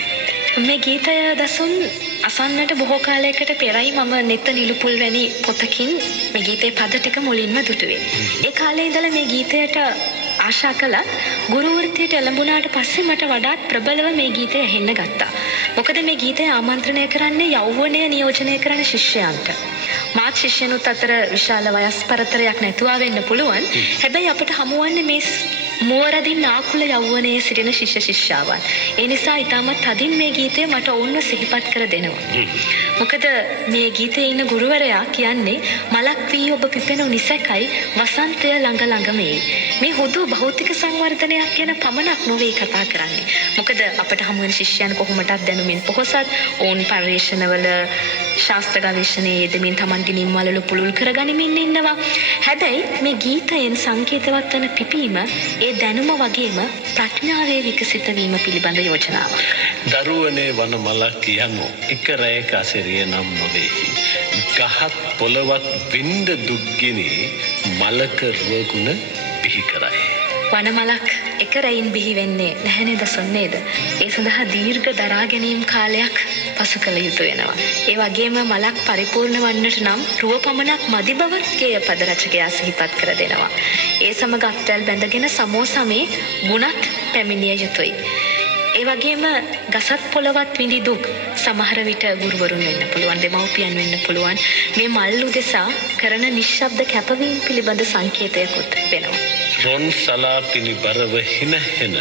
මේ ගීතය දසුන් අසන්නට බොහෝ කාලයකට පෙරයි මම නෙත නිලුපුල් වැනි පොතකින් මේ ගීතේ පද ටික මුලින්ම දුටුවේ. ඒ කාලේ ඉඳලා මේ ගීතයට ආශා කළත් ගුරු වෘත්තියට එළඹුණාට පස්සේ මට වඩාත් ප්‍රබලව මේ ගීතය ඇහෙන්න ගත්තා. මොකද මේ ගීතය ආමන්ත්‍රණය කරන්නේ යෞවනය නියෝජනය කරන ශිෂ්‍යයන්ට. මාත් ශිෂ්‍යනුත් අතර විශාල වයස් පරතරයක් නැතුවා වෙන්න පුළුවන්. හැබැයි අපට හමුවන්නේ මේ මුවරදින් ආකුල යෞවනයේ සිටින ශිෂ්‍ය ශිෂ්‍යාවන්. ඒ නිසා ඊටමත් තදින් මේ ගීතය මට ඔවුන්ව සිහිපත් කර දෙනවා. මොකද මේ ගීතයේ ඉන්න ගුරුවරයා කියන්නේ මලක් වී ඔබ පිපෙනු නිසැකයි වසන්තය ළඟ ළඟම එයි. මේ හුදු භෞතික සංවර්ධනයක් ගැන පමණක් නොවේ කතා කරන්නේ. මොකද අපට හමු වෙන ශිෂ්‍යයන් කොහොමටත් දැනුමින් පොහොසත් ඔවුන් පර්යේෂණවල ශාස්ත්‍ර ගවේෂණයේ යෙදමින් Tamanගේ නිම්වලලු පුළුල් කරගනිමින් ඉන්නවා. හැබැයි මේ ගීතයෙන් සංකේතවත් වන පිපීම ඒ දැනුම වගේම ප්‍රඥාවේ විකසිත වීම පිළිබඳ යෝජනාවක්. දරුවනේ වන මලක් යනු එක රැයක අසිරිය නම් නොවේහි. ගහත් පොළවත් වින්ද දුක්ගිනි මලක රුවගුණ පිහි කරයි. වනමලක් එක රැයින් බිහි වෙන්නේ නැහැ නේද සොන්නේද? ඒ සඳහා දීර්ඝ දරා ගැනීම කාලයක් පසු කළ යුතු වෙනවා. ඒ වගේම මලක් පරිපූර්ණ වන්නට නම් රුව පමණක් මදි බවත් ගේය පද රචකයා සිහිපත් කර දෙනවා. ඒ සමග අත්වැල් බැඳගෙන සමෝසමේ ගුණත් පැමිණිය යුතුයි. ඒ වගේම ගසත් පොළවත් විඳි දුක් සමහර විට ගුරුවරුන් වෙන්න පුළුවන්, දෙමව්පියන් වෙන්න පුළුවන්. මේ මල් උදෙසා කරන නිශ්ශබ්ද කැපවීම පිළිබඳ සංකේතයකුත් වෙනවා. රොන් සලා පිණිබරව හිනහෙන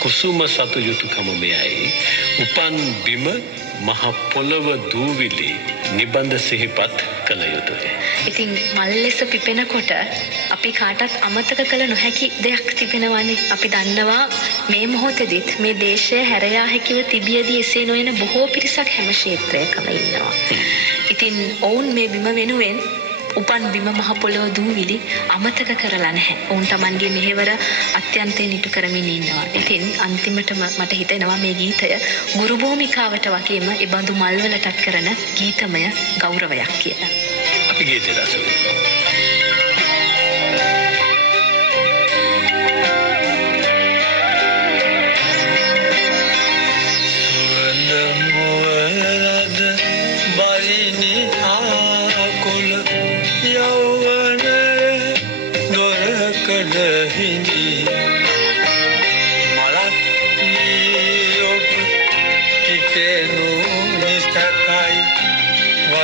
කුසුම සතු යුතුකම මෙයයි. උපන් බිම මහ පොළව දූවිලි නිබඳ සිහිපත් කළ යුතුය. ඉතින් මල් ලෙස පිපෙනකොට අපි කාටත් අමතක කළ නොහැකි දෙයක් තිබෙනවානේ. අපි දන්නවා මේ මොහොතේදීත් මේ දේශය හැරයා හැකිව තිබියදී එසේ නොයන බොහෝ පිරිසක් හැම ක්ෂේත්‍රයකම ඉන්නවා. ඉතින් ඔවුන් මේ බිම වෙනුවෙන් උපන් බිම මහ පොළොව දූවිලි අමතක කරලා නැහැ. ඔවුන් Tamanගේ මෙහෙවර අත්‍යන්තයෙන් ඉටු කරමින් ඉන්නවා. ඉතින් අන්තිමටම මට හිතෙනවා මේ ගීතය ගුරු භූමිකාවට වගේම ඒ බඳු මල්වලටත් කරන ගීතමය ගෞරවයක් කියලා. අපි ගීතය රස විඳිමු.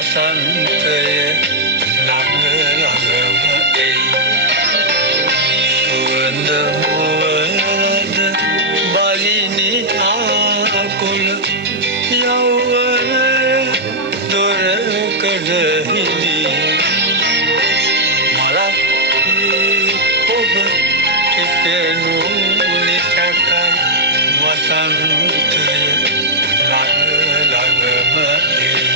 වසන්තය ළඟ ළඟම එයි. සුවඳ මුවරද බලිනි ආකුල යෞවනය දොරකඩ හිඳි. මලක් ඔබ පිපෙනු නිසැකයි වසන්තය ළඟ ළඟම එයි.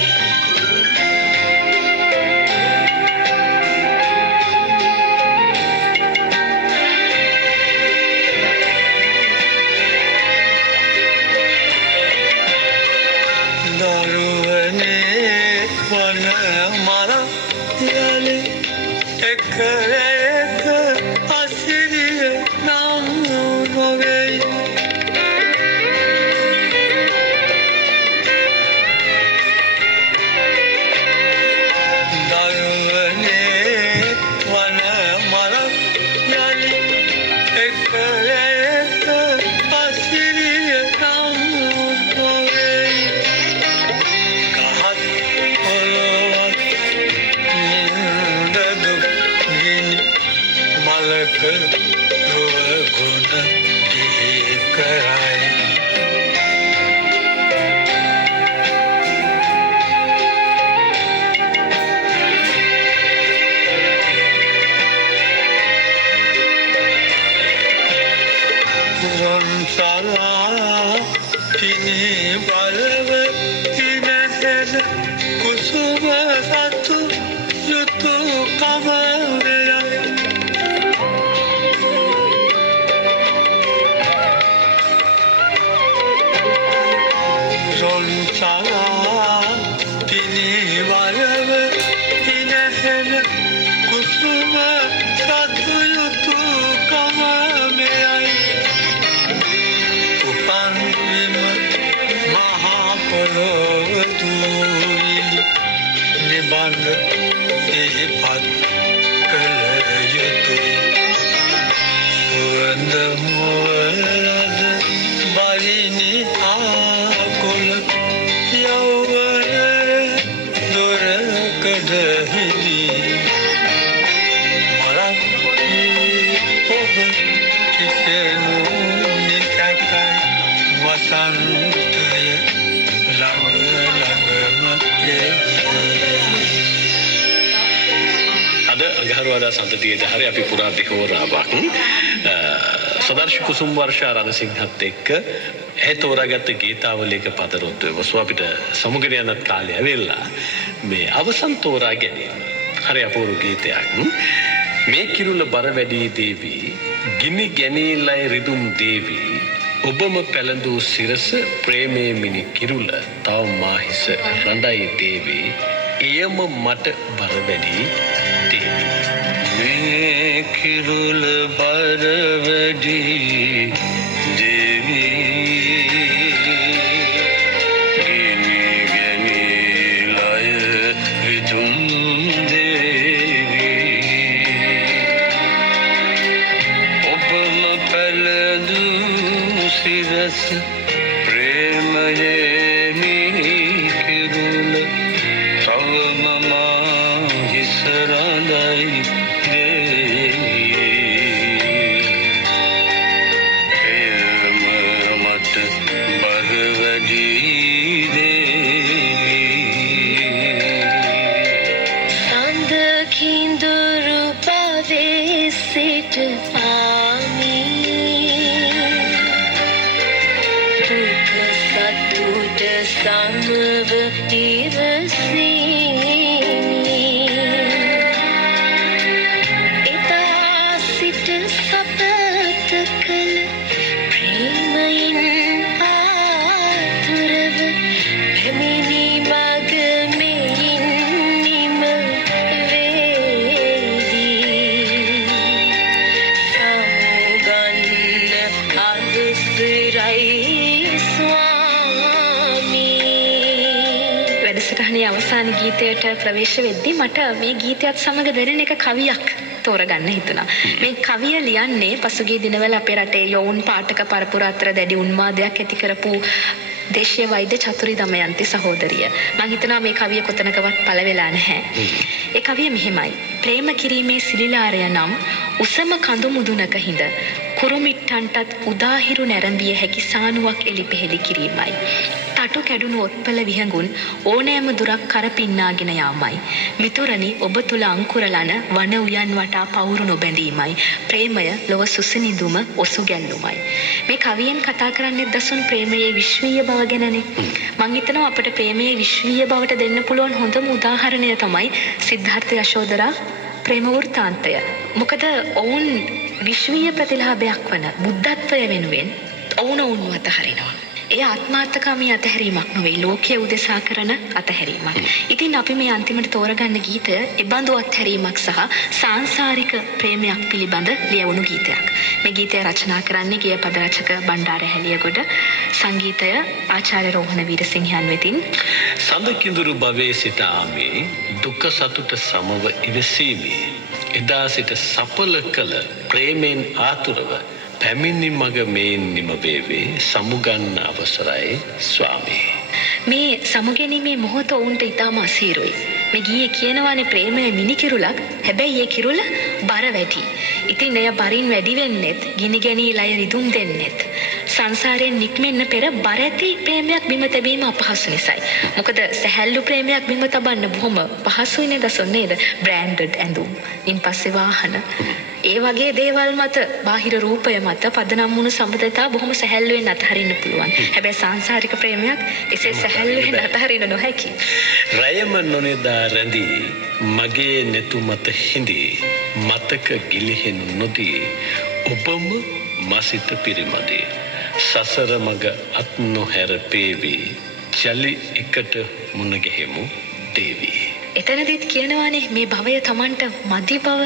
Yeah. වඩා සඳතියද හරි අපි පුරා දෙහෝරාවක් සදර්ශ කුසුම් වර්ෂා රණසිංහත් එක්ක තෝරාගත්ත ගීතාවලියක පදරොත්තුව වසු අපිට සමුගෙන යනත් කාලය ඇවිල්ලා මේ අවසන් තෝරා ගැනීම හරි අපූර්ව ගීතයක්. මේ කිරුළ බර වැඩි දේවී ගිනි ගැනීලයි රිදුම් දේවී ඔබම පැළඳූ සිරස ප්‍රේමේ මිනි කිරුළ තව මාහිස රඳයි දේවී එයම මට බර වැඩි දේවී. මේ කිරුළ බර වැඩි ප්‍රේමයේ මිනි කිරුළ තවම මා හිස රඳයි දේවී එයම මට බර වැඩි දේවී. සඳ කිඳුරු පවේ සිට සමව ඉවසීමි එදා සිට සපත කළ ප්‍රේමයෙන් ආතුරව පැමිණි මග මෙයින් නිම වේදී සමුගන්න අවසරයි වැඩසටහනේ අවසාන ගීතයට ප්‍රවේශ වෙද්දී මට මේ ගීතයත් සමග දැනෙන එක කවියක් තෝරගන්න හිතුණා. මේ කවිය ලියන්නේ පසුගිය දිනවල අපේ රටේ යොවුන් පාඨක පරපුර අතර දැඩි උන්මාදයක් ඇති කරපු දේශීය වෛද්‍ය චතුරි දමයන්ති සහෝදරිය. මම හිතනවා මේ කවිය කොතනකවත් පළ වෙලා නැහැ. ඒ කවිය මෙහෙමයි. ප්‍රේම කිරීමේ සිලිලාරය නම් උසම කඳු මුදුනක හිඳ කුරුමිට්ටන්ටත් උදාහිරු නැරඹිය හැකි සානුවක් එලිපෙහෙලි කිරීමයි. තටු කැඩුණු ඔත්පල විහඟුන් ඕනෑම දුරක් කරපින්නාගෙන යාමයි. මිතුරනි ඔබ තුල අංකුරලන වන උයන් වටා පවුරු නොබැඳීමයි. ප්‍රේමය ලොව සුසිනිඳුම ඔසු ගැල්ලුමයි. මේ කවියෙන් කතා කරන්නේ දසුන් ප්‍රේමයේ විශ්වීය බව ගැනනේ. මං හිතනවා අපිට ප්‍රේමයේ විශ්වීය බවට දෙන්න පුළුවන් හොඳම උදාහරණය තමයි සිද්ධාර්ථ යශෝදරා ප්‍රේම වෘත්තාන්තය. මොකද ඔවුන් විශ්වීය ප්‍රතිලාභයක් වන බුද්ධත්වය වෙනුවෙන් ඔවුනොවුන්ව අතහරිනවා. ඒ ආත්මාර්ථකාමී අතහැරීමක් නොවේ ලෝකයේ උදෙසා කරන අතහැරීමක්. ඉතින් අපි මේ අන්තිමට තෝරගන්න ගීතය එබඳු අත්හැරීමක් සහ සාංශාරික ප්‍රේමයක් පිළිබඳ ලියවුණු ගීතයක්. මේ ගීතය රචනා කරන්නේ ගීත පද රචක බණ්ඩාර හැලියගොඩ, සංගීතය ආචාර්ය රෝහණ වීරසිංහයන් වෙතින්. සඳ කිඳුරු භවයේ සිට ආමේ දුක සතුට සමව ඉවසීමේ එදා සිට සඵල කළ ප්‍රේමෙන් ආතුරව පැමිණි මග මේන් නිම වේවේ සමුගන්න අවසරයි ස්වාමී. මේ සමුගැනීමේ මොහොත ඔවුන්ට ඉතාම අසීරුයි. මේ ගීයේ කියනවානේ ප්‍රේමය මිනි කිරුලක්. හැබැයි ඒ කිරුල බර වැඩි. ඉතින් එය බරින් වැඩි වෙන්නෙත් ගිනි ගැනීලය රිදුම් දෙන්නෙත් සංසාරයෙන් නික්මෙන්න පෙර බර ඇති ප්‍රේමයක් බිම තැබීම අපහසු නිසායි. මොකද සැහැල්ලු ප්‍රේමයක් බිම තබන්න බොහොම පහසුයි නේද සොන්නේද? බ්‍රෑන්ඩඩ් ඇඳුම්, ඉන්පස්සේ වාහන, ඒ වගේ දේවල් මත බාහිර රූපය මත පදනම් වුණු සම්බන්ධතා බොහොම සැහැල්ලුවෙන් අතහරින්න පුළුවන්. හැබැයි සංසාරික ප්‍රේමයක් එසේ සැහැල්ලුවෙන් අතහරින්න නොහැකි. රයම නොනේදා රැඳී මගේ නෙතු මත හිඳී මතක ගිලිහෙන් නොදී ඔබම මසිත පිරිමදේ සසර මග අත් නොහැර පේවී ජලි එකට මුණ ගැහෙමු දේවී. එතනදිත් කියනවානේ මේ භවය Tamanට මදි බව.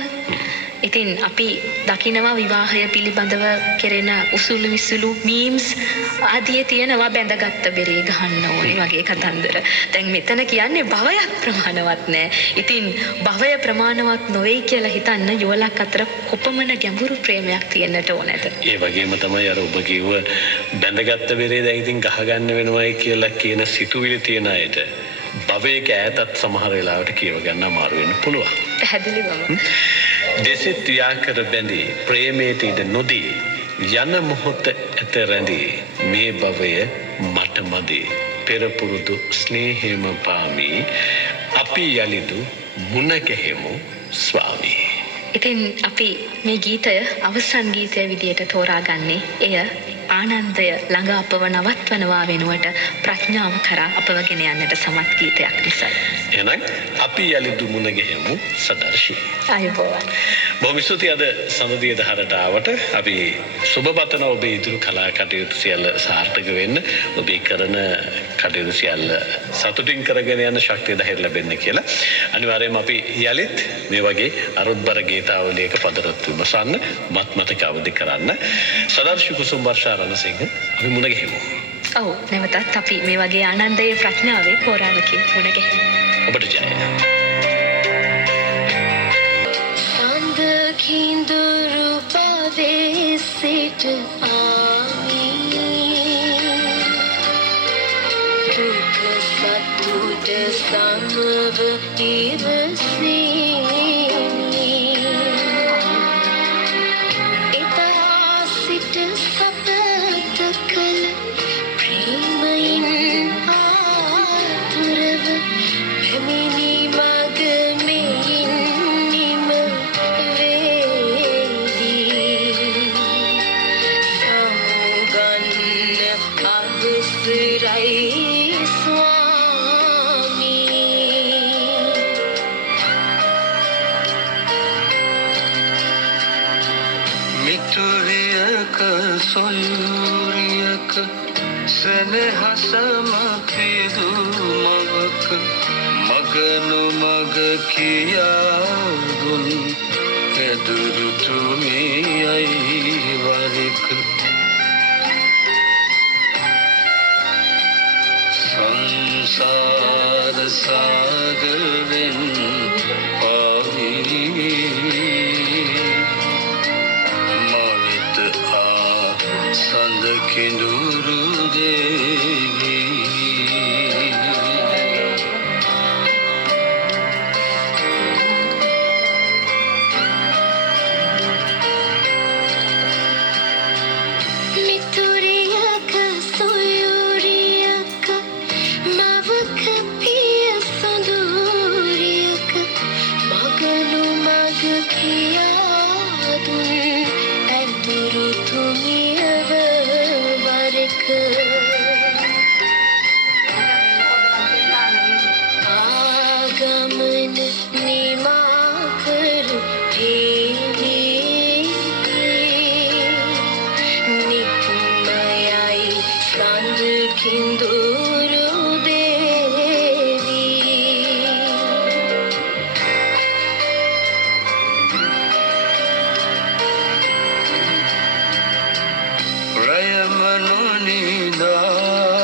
ඉතින් අපි දකිනවා විවාහය පිළිබඳව කෙරෙන උසුළු විසුළු මීම්ස් ආදී තියෙනවා බැඳගත්ත බෙරේ ගහන්න ඕනේ වගේ කතන්දර. දැන් මෙතන කියන්නේ භවයක් ප්‍රමාණවත් නෑ. ඉතින් භවය ප්‍රමාණවත් නොවේ කියලා හිතන්න යුවලක් අතර කොපමණ ගැඹුරු ප්‍රේමයක් තියෙන්නට ඕනද? ඒ වගේම තමයි අර ඔබ කිව්ව බැඳගත්ත බෙරේ දැන් ඉතින් ගහගන්න වෙනවයි කියලා කියන සිතුවිලි තියන අයට භවයක ඈතත් සමහර වෙලාවට කියව ගන්න අමාරු වෙන්න පුළුවන්. පැහැදිලිවම. දෙසිත ත්‍යාකර බැඳී ප්‍රේමයට ඉඩ නොදී යන මොහොත ඇත රැඳී මේ භවය මට මදි පෙරපුරුදු ස්නේහයම පාමි අපි යලිදු මුණ ගැහෙමු ස්වාමී. ඉතින් අපි මේ ගීතය අවසන් ගීතය විදියට තෝරාගන්නේ එය ආනන්දය ළඟ අපව නවත්වනවා වෙනුවට ප්‍රඥාව කරා අපව ගෙන යන්නට සමත් ගීතයක් නිසායි. එහෙනම් අපි යලි දුමුණ ගෙහෙමු සදර්ශී. ආයුබෝවන්. බොහොම ස්තුතියි අද සමදිය දහරට ආවට. අපි සුබ පතන ඔබේ ඉදිරි කලා කටයුතු සියල්ල සාර්ථක වෙන්න, ඔබේ කරන කටයුතු සියල්ල සතුටින් කරගෙන යන ශක්තිය ධෛර්ය ලැබෙන්න කියලා. අනිවාර්යයෙන්ම අපි යලිත් මේ වගේ අරුත්බර ගීතාවලියක පදරත් විමසන්න, මත් මතක අවදි කරන්න. සදර්ශී කුසුම් වර්ෂා රණසිංහ අපි මුණ ගැහෙමු. ඔව් නැවතත් අපි මේ වගේ ආනන්දයේ ප්‍රඥාවේ පෝරාවකින් මුණ ගැහෙමු. ඔබට ජය. කිඳුරු පවේ සිට ආමි දුක සතුට සමව ඉවසීමි ඉතා සිට සපත කළ ප්‍රේමයින් ආතුරව පැමිණි මග මෙයින් නිම මිතුරියක සොයුරියක සෙනෙහසම පිදු මවක මගනු මග කියාදුන් එදුරු තුමියයි වරක සංසාර සාගරෙන් පාවී මවිත සඳ කිඳුරු දේවී මිතුරියක සොයුරියක මවක පිය සඳුරියක මගනු මග කියාදුන් ඇතුරු තුමියව වරක ආගමන නිමා කරු හේවී නිකුමයයි සඳ කිඳුරු දේවී රයමනු නිදාරණී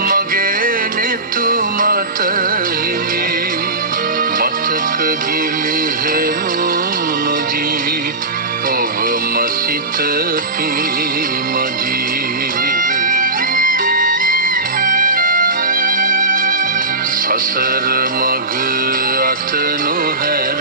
මගේ නෙතු මතහිමි මතක ගිලිහෙනු නොදී ඔබ මසිත පිමදී සසර මග අත නොහැර